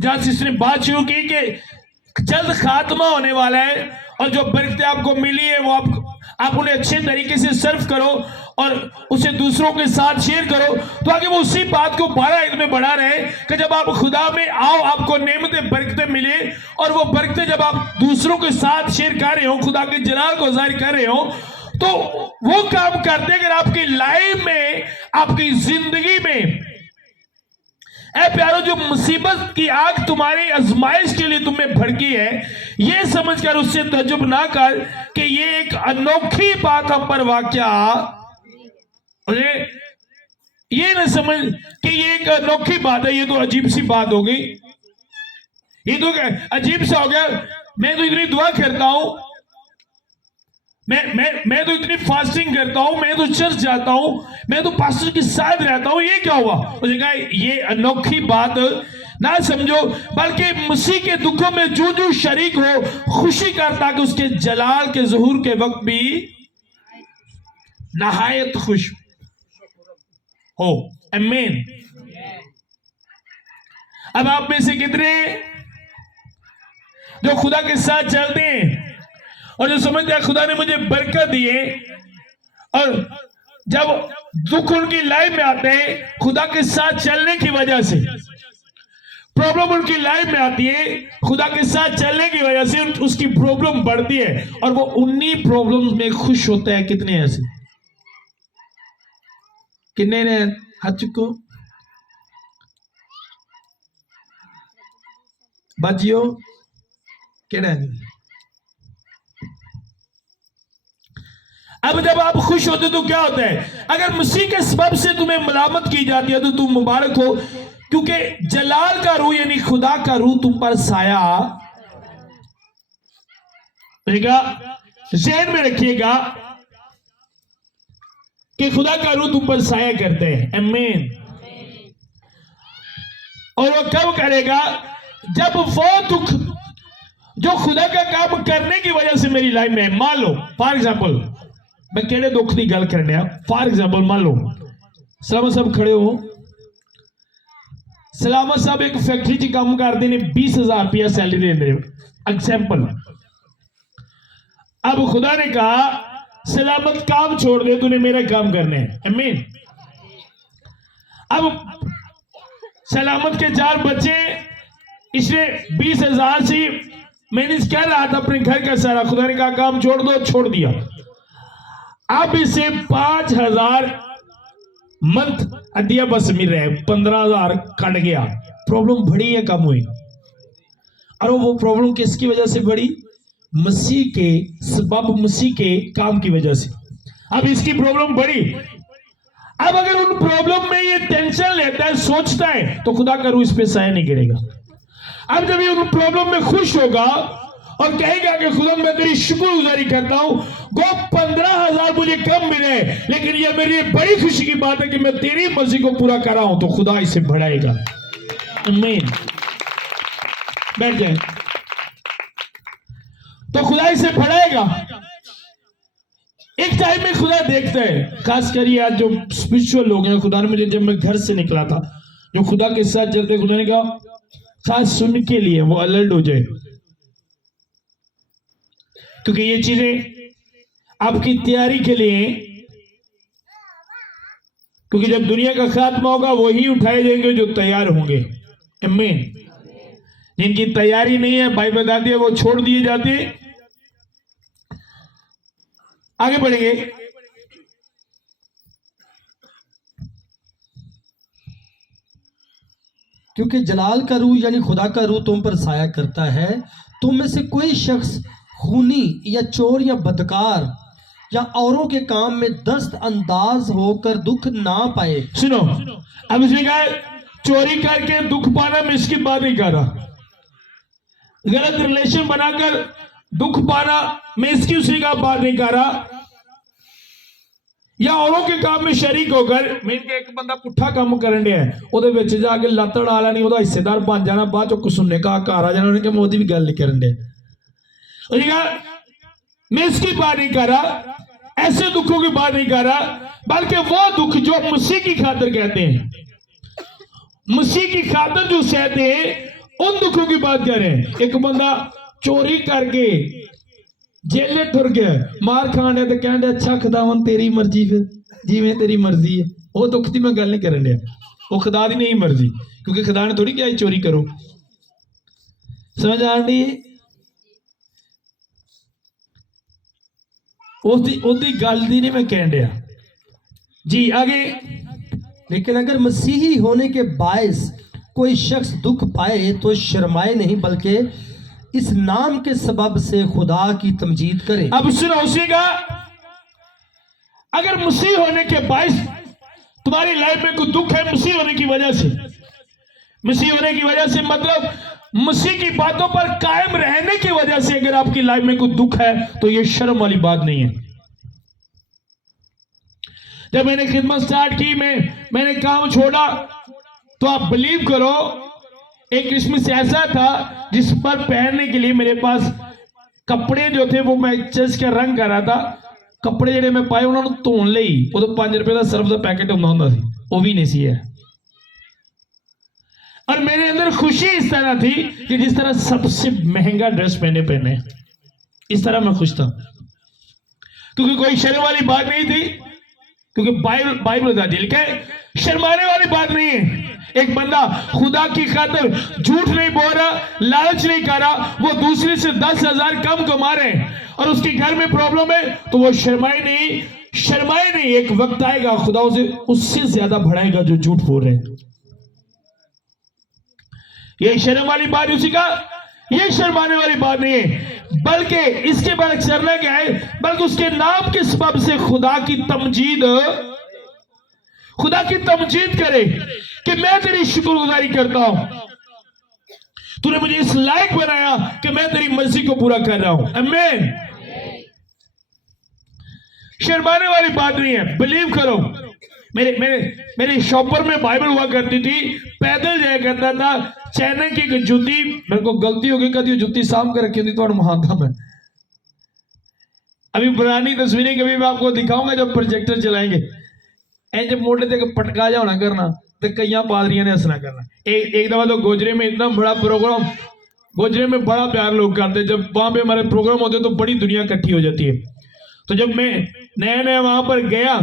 जहां से इसने बात शुरू की कि जल्द खात्मा होने वाला है और जो बरकतें आपको मिली है वो आप उन्हें अच्छे तरीके से सर्व करो और उसे दूसरों के साथ शेयर करो, तो आगे वो उसी बात को 12 में बढ़ा रहे कि जब आप खुदा में आओ, आपको नेमतें बरकतें मिले और वो बरकतें जब आप दूसरों के साथ शेयर कर रहे हो, खुदा के जलाल को जाहिर कर रहे हो, तो वो काम करते अगर आपकी लाइफ में, आपकी जिंदगी में, ऐ प्यारो, जो मुसीबत की आग तुम्हारी आजमाइश के लिए तुम्हें भड़की है, ये समझकर उससे तजुब ना कर कि ये एक अनोखी बात हम पर वाकया, ये ना समझ कि ये एक अनोखी बात है, ये तो अजीब सी बात हो गई, ये तो अजीब सा हो गया। मैं तो इतनी दुआ करता हूं, मैं तो इतनी फास्टिंग करता हूं, मैं तो चर्च जाता हूं, मैं तो पास्टर के साथ रहता हूं, ये क्या हुआ? उसने कहा ये अनोखी बात ना समझो, बल्कि मसीह के दुखों में जो जो शरीक हो खुशी कर, ताकि उसके जलाल के ज़हूर के वक्त भी नहायत खुश हो। आमीन। अब आप में से कितने जो खुदा के साथ चलते हैं और जो समझते हैं खुदा ने मुझे बरकत दी है, और जब दुख उनकी लाइफ में आते हैं, खुदा के साथ चलने की वजह से प्रॉब्लम उनकी लाइफ में आती है, खुदा के साथ चलने की वजह से उसकी प्रॉब्लम बढ़ती है और वो उन्हीं प्रॉब्लम्स में खुश होता है। कितने ऐसे, कितने ने हाथ चुको बाजियो केड़ा है। अब जब आप खुश होते हो तो क्या होता है? अगर मसीह के सबब से तुम्हें मलामत की जाती है तो तुम मुबारक हो, क्योंकि जलाल का रूह यानी खुदा का रूह तुम पर साया रहेगा। ज़हन में रखिएगा कि खुदा का रूह तुम पर साया करते हैं। आमीन। और वो कब करेगा? जब वो दुख जो खुदा का काम करने की वजह से मेरी लाइफ में, मान लो फॉर एग्जाम्पल, मैं केड़े दुख की गल करने, फॉर एग्जाम्पल मान लो सलामत साहब खड़े हो, सलामत साहब एक फैक्ट्री च काम करते हैं, 20,000 रुपया सैलरी देंगे एग्जाम्पल। अब खुदा ने कहा सलामत काम छोड़ दे, तूने मेरा काम करना है। आमीन। अब सलामत के 4 बच्चे, इसने 20,000 से मैनेज कर रहा था अपने घर का सारा, खुदा ने कहा काम छोड़ दो, छोड़ दिया। अब इसे 5,000 मंथ अदिया बस मिल रहे, 15,000 कट गया। प्रॉब्लम बढ़ी है कम हुई? और वो प्रॉब्लम किसकी वजह से बढ़ी? मसीह के सबब, मसीह के काम की वजह से। अब इसकी प्रॉब्लम बढ़ी। अब अगर उन प्रॉब्लम में ये टेंशन लेता है, सोचता है, तो खुदा का रूह इस पे साया नहीं गिरेगा। अब जब ये उन प्रॉब्लम में खुश होगा और कहेगा कि खुदा मैं तेरी शुक्रगुजारी करता हूं, वो 15,000 मुझे कम मिले, लेकिन ये मेरी बड़ी खुशी की बात है कि मैं तेरी मर्जी को पूरा कर रहा हूं, तो खुदा इसे बढ़ाएगा। आमीन। बैठ जाए। तो खुदा इसे बढ़ाएगा। एक टाइम में खुदा देखता है, खास करिए आज जो स्पिरिचुअल लोग हैं, खुदा ने मुझे, जब मैं घर से निकला था, जो खुदा के साथ चलते, खुदा ने कहा खास सुन के लिए वो अलर्ट हो जाए, क्योंकि ये चीजें आपकी तैयारी के लिए, क्योंकि जब दुनिया का खात्मा होगा वही उठाए जाएंगे जो तैयार होंगे। आमीन। जिनकी तैयारी नहीं है, बाइबल बताती है, वो छोड़ दिए जाते हैं। आगे बढ़ेंगे। क्योंकि जलाल का रूह यानी खुदा का रूह तुम पर साया करता है। तुम में से कोई शख्स खूनी या चोर या बदकार या औरों के काम में दस्त अंदाज होकर दुख ना पाए। सुनो, अब इसने कहा चोरी करके दुख पाना, मैं इसकी बात नहीं कर रहा। गलत रिलेशन बनाकर दुख पाना, मैं इसकी उसने का बात नहीं कर रहा। या औरों के काम में शरीक होकर, मेरे के एक बंदा पुट्ठा काम करन दिया है, ਉਹਦੇ ਵਿੱਚ ਜਾ ਕੇ ਲੱਤ ਡਾ ਲੈਣੀ, ਉਹਦਾ ਹਿੱਸੇਦਾਰ ਬਣ ਜਾਣਾ, ਬਾਅਦ ਚੋਂ ਕੁਸੁੰਨੇ का ਘਰ आ जाना, ਉਹਨੇ ਕਿ ਮੋਦੀ भी गल नहीं करन दे। उसने कहा मैं इसकी बात नहीं कर रहा, ऐसे दुखों की बात नहीं कर रहा, बल्कि वो दुख जो मसीह की खातिर कहते हैं, मसीह की खातिर जो सहते हैं, उन दुखों की बात कर रहे हैं। एक बंदा चोरी करके जेले टुर गया, मार खाने तो कहते अच्छा खुदावन तेरी मर्जी, फिर जिवें तेरी मर्जी है। वो दुख की मैं गल नहीं करन दिया, वो खुदा दी नहीं मर्जी, क्योंकि खुदा ने थोड़ी क्या चोरी करो। समझ आ रही? उसकी गल दी नहीं मैं कहन दिया जी। आगे, लेकिन अगर मसीही होने के बायस कोई शख्स दुख पाए तो शर्माए नहीं, बल्कि इस नाम के सबब से खुदा की तमजीद करे। अब सुनो, उसी का अगर मसीह होने के बायस तुम्हारी लाइफ में कोई दुख है, मसीह होने की वजह से, मसीह होने की वजह से मतलब मसीह की बातों पर कायम रहने की वजह से अगर आपकी लाइफ में कोई दुख है, तो ये शर्म वाली बात नहीं है। जब मैंने खिदमत स्टार्ट की, मैंने काम छोड़ा, तो आप बिलीव करो, एक क्रिसमस ऐसा था जिस पर पहनने के लिए मेरे पास कपड़े जो थे वो मैं चर्च का रंग कर रहा था। कपड़े ਜਿਹੜੇ मैं पाए उन्होंने ਧੋਣ ਲਈ ਉਦੋਂ 5 रुपए का सर्फ का पैकेट ਹੁੰਦਾ ਸੀ, वो भी नहीं सी है। और मेरे अंदर खुशी इस तरह थी कि जिस तरह सबसे महंगा ड्रेस मैंने पहने, इस तरह मैं खुश था, क्योंकि कोई शर्म वाली बात नहीं थी, क्योंकि बाइबल बताती है, लिखा शर्माने वाली बात नहीं है। एक बंदा खुदा की खातिर झूठ नहीं बोल रहा, लालच नहीं कर रहा, वो दूसरे से 10,000 कम कमा रहे हैं और उसके घर में प्रॉब्लम है, तो वो शर्माए नहीं। एक वक्त आएगा खुदा उसे उससे ज्यादा बढ़ाएगा जो झूठ बोल रहे हैं। ये शर्म वाली बात उसी का, ये शर्माने वाली बात नहीं है, बल्कि इसके बाद करना क्या है, बल्कि उसके नाम के सबब से खुदा की तमजीद करे कि मैं तेरी शुक्रगुजारी करता हूं, तूने मुझे इस लायक बनाया कि मैं तेरी मर्जी को पूरा कर रहा हूं। आमीन। शर्माने वाली बात नहीं है, बिलीव करो। मेरे शॉपर में बाइबल हुआ करती थी, पैदल जाया करता था, चाइना की एक जूती, मेरे को गलती हो गई, कभी जूती साम कर रखी थी, तो महानता में अभी पुरानी तस्वीरें कभी मैं आपको दिखाऊंगा जब प्रोजेक्टर चलाएंगे। जब मोटे तक पटका जा होना करना, तो कई पादरियों ने हंसना करना। एक दफा तो गोजरे में इतना बड़ा प्रोग्राम, गोजरे में बड़ा प्यार लोग करते, जब वहां पे हमारे प्रोग्राम होते तो बड़ी दुनिया इकट्ठी हो जाती है। तो जब मैं नया वहां पर गया,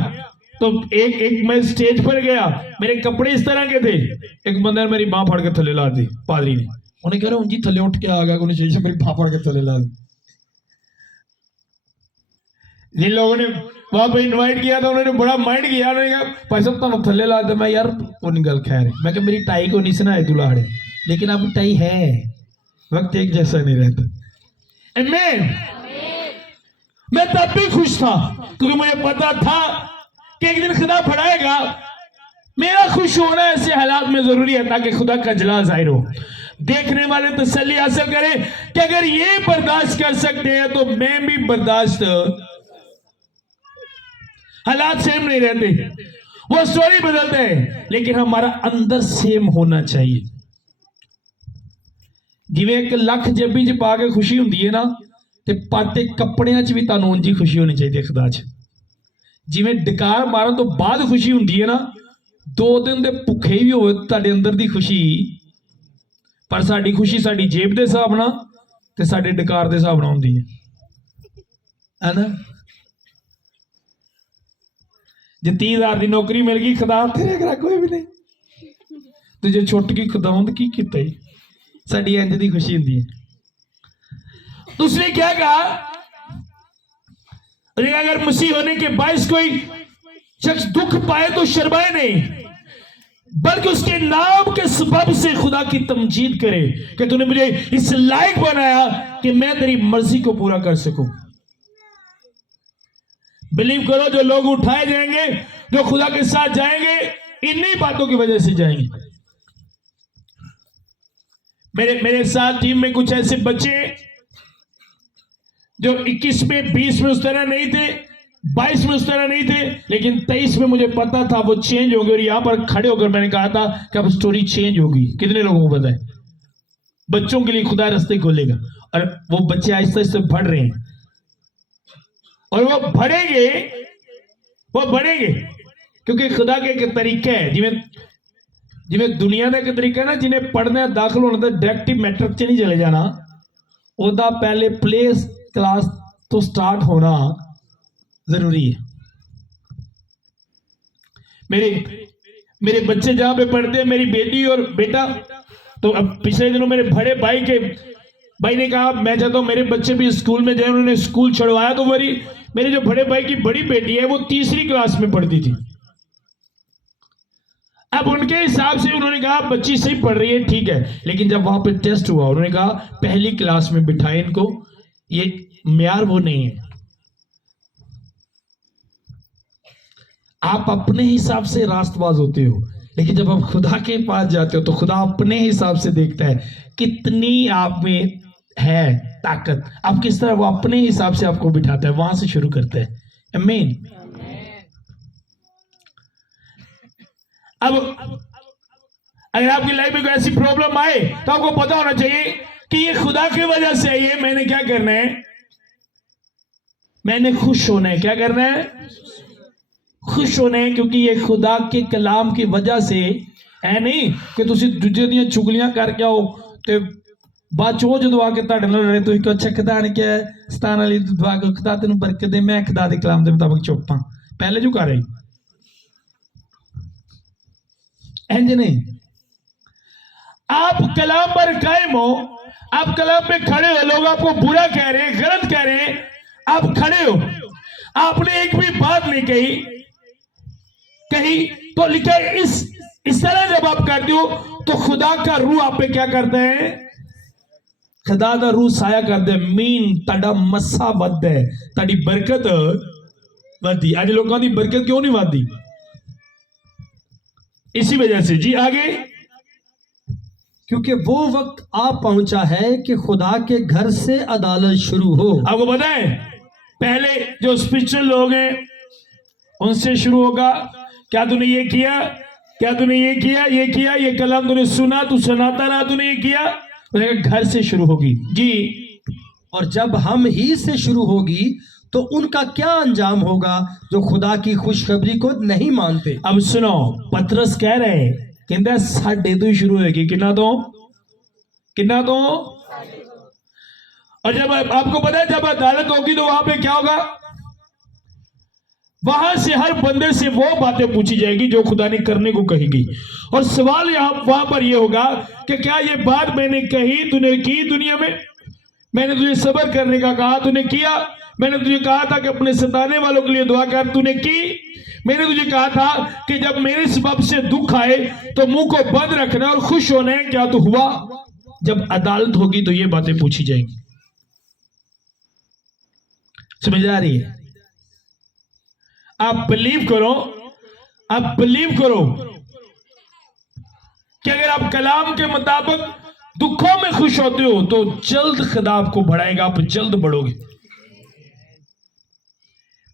तो एक मैं स्टेज पर गया, मेरे कपड़े इस तरह के थे, एक बंदे ने मेरी बांह फाड़ के थले ला दी, पादरी ने, उन्हें कह रहा हूँ जी थले उठ के आ गया, उन्हें मेरी बांह फाड़ के थले ला दी। जिन लोगों ने वहां पर इनवाइट किया था उन्होंने बड़ा माइंड किया, उन्होंने कहा भाई साहब तुम थले ला दे। मैं यार वो नहीं गल खैर, मैं कहा मेरी टाई को नहीं सुनाए दुलाड़े, लेकिन अब टाई है, वक्त एक जैसा नहीं रहता। आमीन। मैं तब भी खुश था, क्योंकि मुझे पता था कि एक दिन खुदा बढ़ाएगा। मेरा खुश होना ऐसे हालात में जरूरी है ताकि खुदा का जलाल जाहिर हो, देखने वाले तसल्ली हासिल करें कि अगर ये बर्दाश्त कर सकते हैं तो मैं भी बर्दाश्त। हालात सेम नहीं रहते, वो स्टोरी बदलते हैं, लेकिन हमारा अंदर सेम होना चाहिए। जिवें 1 लाख जेबी च पा के खुशी हुंदी है ना, ते पाते कपड़ियां च भी तुहानूं उंज ही खुशी होनी चाहिए खुदा च। जिवें डकार मारन तो बाद खुशी हुंदी है ना, 2 दिन दे भुखे भी होवे तुहाडे अंदर दी खुशी, पर साडी खुशी साडी जेब दे हिसाब नाल ते साडे डकार दे हिसाब नाल हुंदी है ना। जे 30,000 की नौकरी मिल गई, खुदा तेरे अगरा कोई भी नहीं, तुझे छुट गई, खुदावंद की किता ही, साडी इंज दी खुशी हुंदी है। उसने क्या कहा, अगर मसीह होने के बायस कोई शख्स दुख पाए तो शर्माए नहीं, बल्कि उसके नाम के सबब से खुदा की तमजीद करे कि तूने मुझे इस लायक बनाया कि मैं तेरी मर्जी को पूरा कर सकूं। बिलीव करो, जो लोग उठाए जाएंगे, जो खुदा के साथ जाएंगे, इन्हीं बातों की वजह से जाएंगे। मेरे साथ टीम में कुछ ऐसे बच्चे जो 21 में 20 में उस तरह नहीं थे, 22 में उस तरह नहीं थे, लेकिन 23 में मुझे पता था वो चेंज होगी। और यहां पर खड़े होकर मैंने कहा था कि अब स्टोरी चेंज होगी। कितने लोगों को पता है? बच्चों के लिए खुदा रास्ते खोलेगा और वो बच्चे आहिस्ते आहिस्ते बढ़ रहे हैं और वो बढ़ेंगे क्योंकि खुदा के एक तरीका है, जिन्हें दुनिया का एक तरीका है ना, जिन्हें पढ़ना दाखिल होना तो डायरेक्ट मैट्रिक च नहीं चले जाना, ओदा पहले प्ले क्लास तो स्टार्ट होना जरूरी है। मेरे बच्चे जहां पे पढ़ते हैं, मेरी बेटी और बेटा, तो अब पिछले दिनों मेरे बड़े भाई ने कहा मैं चाहता हूं मेरे बच्चे भी स्कूल में जाए। उन्होंने स्कूल छुड़वाया तो मेरे जो बड़े भाई की बड़ी बेटी है वो 3री क्लास में पढ़ती थी। अब उनके हिसाब से उन्होंने कहा बच्ची सही पढ़ रही है, ठीक है, लेकिन जब वहां पे टेस्ट हुआ उन्होंने कहा पहली क्लास में बिठाए इनको, ये म्यार वो नहीं है। आप अपने हिसाब से रास्तबाज होते हो, लेकिन जब आप खुदा के पास जाते हो तो खुदा अपने हिसाब से देखता है कितनी आप में है ताकत, आप किस तरह वो अपने हिसाब से आपको बिठाता है, वहां से शुरू करता है। आमीन। अब अगर आपकी लाइफ में कोई ऐसी प्रॉब्लम आए तो आपको पता होना चाहिए कि ये खुदा की वजह से आई है। मैंने क्या करना है? मैंने खुश होना है। क्या करना है? खुश होना है, क्योंकि ये खुदा के कलाम की वजह से है, नहीं कि तुसी दूजे दी चुगलियां करके आओ ते बाद चो जो दुआ के ਤੁਹਾਡੇ ਨਾਲ ਲੜੇ ਤੁਸੀਂ ਕੁਛ ਖੁਦਾ ਨੇ ਕਿਹਾ ਸਤਾਨ ਵਾਲੀ ਦੁਆ को खुदा तेन बरकत दे, मैं खुदा के कलाम के मुताबिक चुप हां, पहले जो कर रही इंज नहीं। आप कलाम पर कायम हो, आप कलाम पे खड़े हो, लोग आपको बुरा कह रहे हैं, गलत कह रहे हैं, आप खड़े हो, आपने एक भी बात नहीं कही तो लिखा है इस तरह जब आप करते हो तो खुदा का रूह आप पे क्या करता है? खुदा का रूह साया करता है। मीन ताड़ा मसा वध है, ताड़ी बरकत वधी। आज लोगों की बरकत क्यों नहीं वधी? इसी वजह से। जी आगे। क्योंकि वो वक्त आ पहुंचा है कि खुदा के घर से अदालत शुरू हो। आपको पता है पहले जो स्पिरिचुअल लोग हैं उनसे शुरू होगा, क्या तूने ये किया, क्या तूने ये किया, ये कलाम तूने सुना, तू सुनाता रहा, तूने ये किया, घर से शुरू होगी। जी। और जब हम ही से शुरू होगी तो उनका क्या अंजाम होगा जो खुदा की खुशखबरी को नहीं मानते। अब सुनो, पतरस कह रहे हैं कहता साडे तो ही शुरू होगी। किन्ना तो और जब आपको पता है जब अदालत होगी तो वहां पे क्या होगा? वहां से हर बंदे से वो बातें पूछी जाएगी जो खुदा ने करने को कही गई। और सवाल यहां वहां पर यह होगा कि क्या ये बात मैंने कही, तूने की दुनिया में? मैंने तुझे सब्र करने का कहा, तूने किया? मैंने तुझे कहा था कि अपने सताने वालों के लिए दुआ कर, तूने की? मैंने तुझे कहा था कि जब मेरे सबब से दुख आए तो मुंह को बंद रखना और खुश होना है, क्या तो हुआ? जब अदालत होगी तो ये बातें पूछी जाएंगी। समझ आ रही है? आप बिलीव करो कि अगर आप कलाम के मुताबिक दुखों में खुश होते हो तो जल्द खुदा आपको बढ़ाएगा, आप जल्द बढ़ोगे।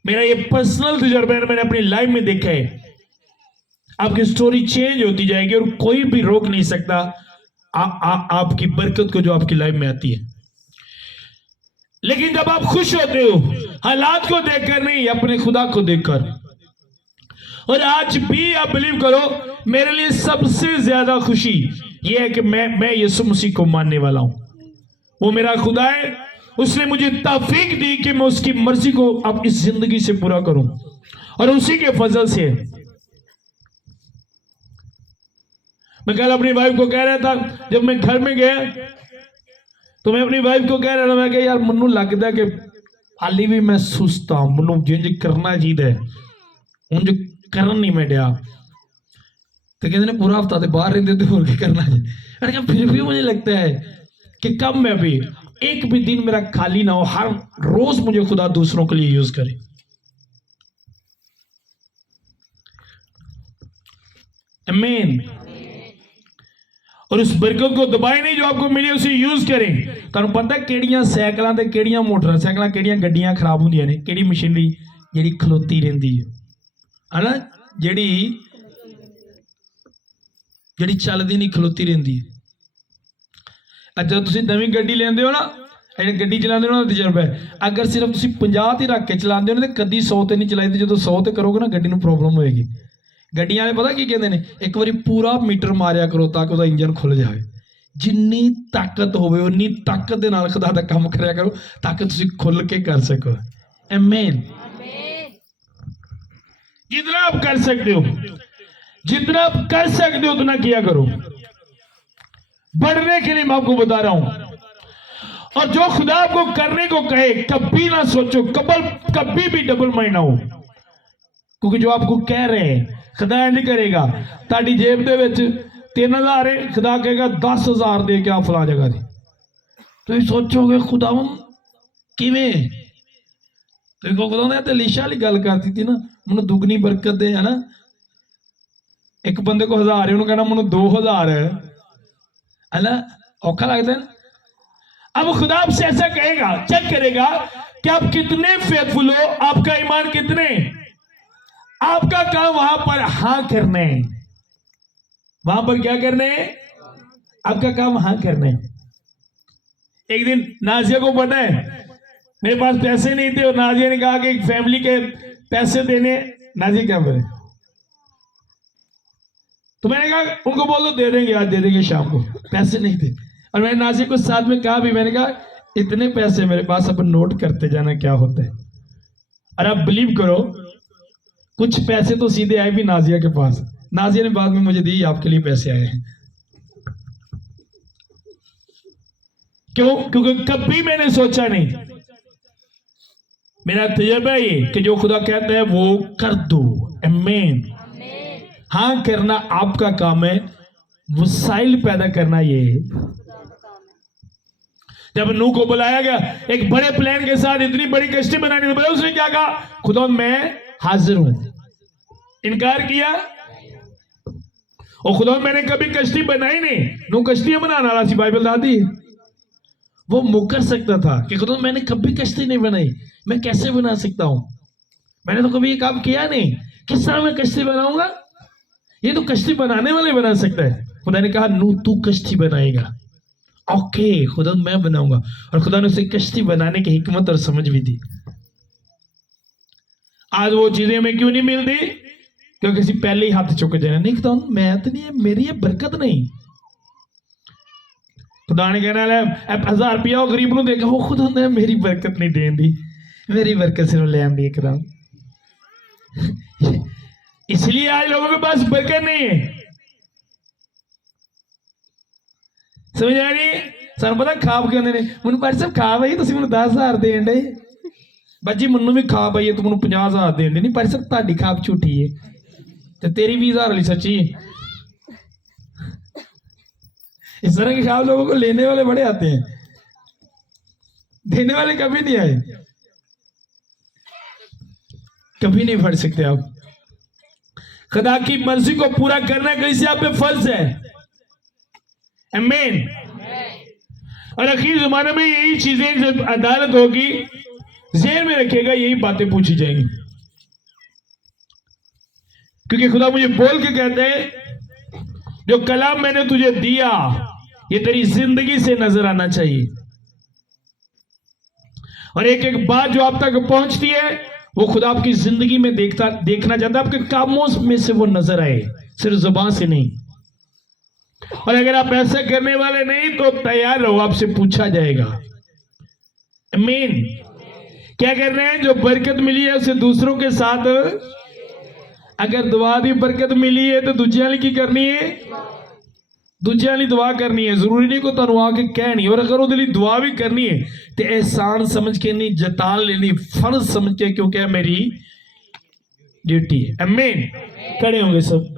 मेरा ये पर्सनल तजुर्बा है, मैंने अपनी लाइफ में देखा है। आपकी स्टोरी चेंज होती जाएगी और कोई भी रोक नहीं सकता आपकी बरकत को जो आपकी लाइफ में आती है। लेकिन जब आप खुश होते हो हालात को देखकर नहीं, अपने खुदा को देखकर। और आज भी आप बिलीव करो, मेरे लिए सबसे ज्यादा खुशी यह है कि मैं यीशु मसीह को मानने वाला हूं। वो मेरा खुदा है, उसने मुझे तौफीक दी कि मैं उसकी मर्जी को अब इस जिंदगी से पूरा करूं, और उसी के फजल से। मैं कल अपनी वाइफ को कह रहा था, जब मैं घर में गया तो मैं अपनी वाइफ को कह रहा था, मैं कहा यार मनु लगता है कि हाली भी मैं सुस्त हाँ, मनु जिंज करना चाहिए उंज करन नहीं मैं दिया। तो कहते ने पूरा हफ्ता तो बाहर रहते तो और क्या करना है। मैंने कहा फिर भी मुझे लगता है कि कब मैं भी एक भी दिन मेरा खाली ना हो, हर रोज मुझे खुदा दूसरों के लिए यूज करे। आमीन। और उस बरकत को दबाए नहीं जो आपको मिली, उसे यूज करें। तुहानू पता किहड़ियां साइकिलां ते किहड़ियां मोटरसाइकिलां किहड़ियां गड्डियां खराब होंदियां ने, किहड़ी मशीनरी जिहड़ी खलोती रहिंदी है ना, जिहड़ी चलदी नहीं खलोती रहिंदी है। अच्छा तुसीं नवीं गड्डी लैंदे हो ना, गड्डी चलाते हो ना तजर्बा है, अगर सिर्फ तुसीं 50 ते रख के चलाते हो ना तो कदी 100 ते नहीं चलाई, जो 100 ते करोगे ना गड्डी नूं प्रॉब्लम होएगी। गड्डियां वाले पता की कहते हैं, एक बारी पूरा मीटर मारिया करो ताकि उसका इंजन खुल जाए। जिन्नी ताकत होवे उन्नी ताकत दे नाल खुदा दा काम करया करो ताकि तुसीं खुल के कर सको। आमीन। जितना आप कर सकते हो, जितना आप कर सकते हो उतना किया करो। बढ़ने के लिए मैं आपको बता रहा हूं। और जो खुदा आपको करने को कहे कभी ना सोचो, कभी भी डबल माइंड ना हो, क्योंकि जो आपको कह रहे हैं खुदा नहीं करेगा। ताड़ी जेब दे विच 3000 है, खुदा कहेगा 10,000 दे के आ फला जगह दी। तो सोचोगे खुदा किवें? तो खुदा ने लीशा वाली गल करती थी ना, मैनू दुगनी बरकत दे, है ना। एक बंदे को 1000 है, उन्होंने कहना मैनू 2000 है ना, औखा लगता है। अब खुदा आपसे ऐसा कहेगा, चेक करेगा कि आप कितने फेथफुल हो, आपका ईमान कितने। आपका काम वहां पर हाँ करने, वहां पर क्या करने, आपका काम हाँ करने। एक दिन नाजिया को पता है मेरे पास पैसे नहीं थे, और नाजिया ने कहा कि फैमिली के पैसे देने। नाजिया क्या बोले, तो मैंने कहा उनको बोल दो दे देंगे, आज दे देंगे शाम को। पैसे नहीं थे, और मैंने नाजिया को साथ में कहा भी, मैंने कहा इतने पैसे मेरे पास, अपन नोट करते जाना क्या होता है। और आप बिलीव करो कुछ पैसे तो सीधे आए भी नाजिया के पास, नाजिया ने बाद में मुझे दी, आपके लिए पैसे आए हैं। क्यों? क्योंकि कभी मैंने सोचा नहीं। मेरा तजर्बा ये कि जो खुदा कहता है वो कर दो। आमीन। हाँ करना आपका काम है, वसाइल पैदा करना ये। जब नूह को बुलाया गया एक बड़े प्लान के साथ, इतनी बड़ी कश्ती बनाने के, उसने क्या कहा, खुदा मैं हाजिर हूं। इनकार किया, और खुदा मैंने कभी कश्ती बनाई नहीं। नूह कश्तियां बनाने वाला सी, बाइबल दादी वो मुकर सकता था कि खुदा मैंने कभी कश्ती नहीं बनाई, मैं कैसे बना सकता हूं, मैंने तो कभी ये काम किया नहीं, किस तरह मैं कश्ती बनाऊंगा, ये तो कश्ती बनाने वाले बना सकता है। खुदा ने कहा नूह तू कश्ती बनाएगा। ओके खुदा मैं बनाऊंगा, और खुदा ने उसे कश्ती बनाने की हिकमत और समझ भी दी। आज वो चीजें हमें क्यों नहीं मिलती, क्योंकि किसी पहले ही हाथ चुक जाए, नहीं खुदा मैं तो नहीं, मेरी ये बरकत नहीं। खुदा ने कहना 1000 रुपया गरीब को देखा, वो खुदा ने मेरी बरकत नहीं देन दी, मेरी बरकत सिर्फ लैन दी एकदम। इसलिए आज लोगों के पास बरकत नहीं है। समझ आ रही है? सर पता खाब के ने मैं पर सब खा भाई तुम मैं 10,000 देन डे, बजी मनु भी खा पाई तू मैं 50,000 देन दे, नहीं पर सब ताड़ी खाब झूठी है, तो तेरी 20,000 वाली सच्ची है। इस तरह के ख्याल लोगों को लेने वाले बड़े आते हैं, देने वाले कभी नहीं आए, कभी नहीं बढ़ सकते आप। खुदा की मर्जी को पूरा करना कैसे आप पे फर्ज है। आमीन। और आखिर जमाने में यही चीजें जब अदालत होगी, ज़हन में रखिएगा यही बातें पूछी जाएंगी, क्योंकि खुदा मुझे बोल के कहते हैं जो कलाम मैंने तुझे दिया ये तेरी जिंदगी से नजर आना चाहिए। और एक एक बात जो आप तक पहुंचती है वो खुदा आपकी जिंदगी में देखना चाहता है, आपके कामों में से वो नजर आए, सिर्फ जुबान से नहीं। और अगर आप ऐसा करने वाले नहीं तो तैयार रहो, आपसे पूछा जाएगा। आमीन। क्या करना है? जो बरकत मिली है उसे दूसरों के साथ, अगर दुआ दी बरकत मिली है तो दूजिया की करनी है, दूजिया दुआ करनी है। जरूरी नहीं को तुम आके कहनी, और अगर वो दुआ भी करनी है तो एहसान समझ के नहीं, जतान लेनी, फर्ज समझ के, क्योंकि मेरी ड्यूटी है। आमीन। खड़े होंगे सब।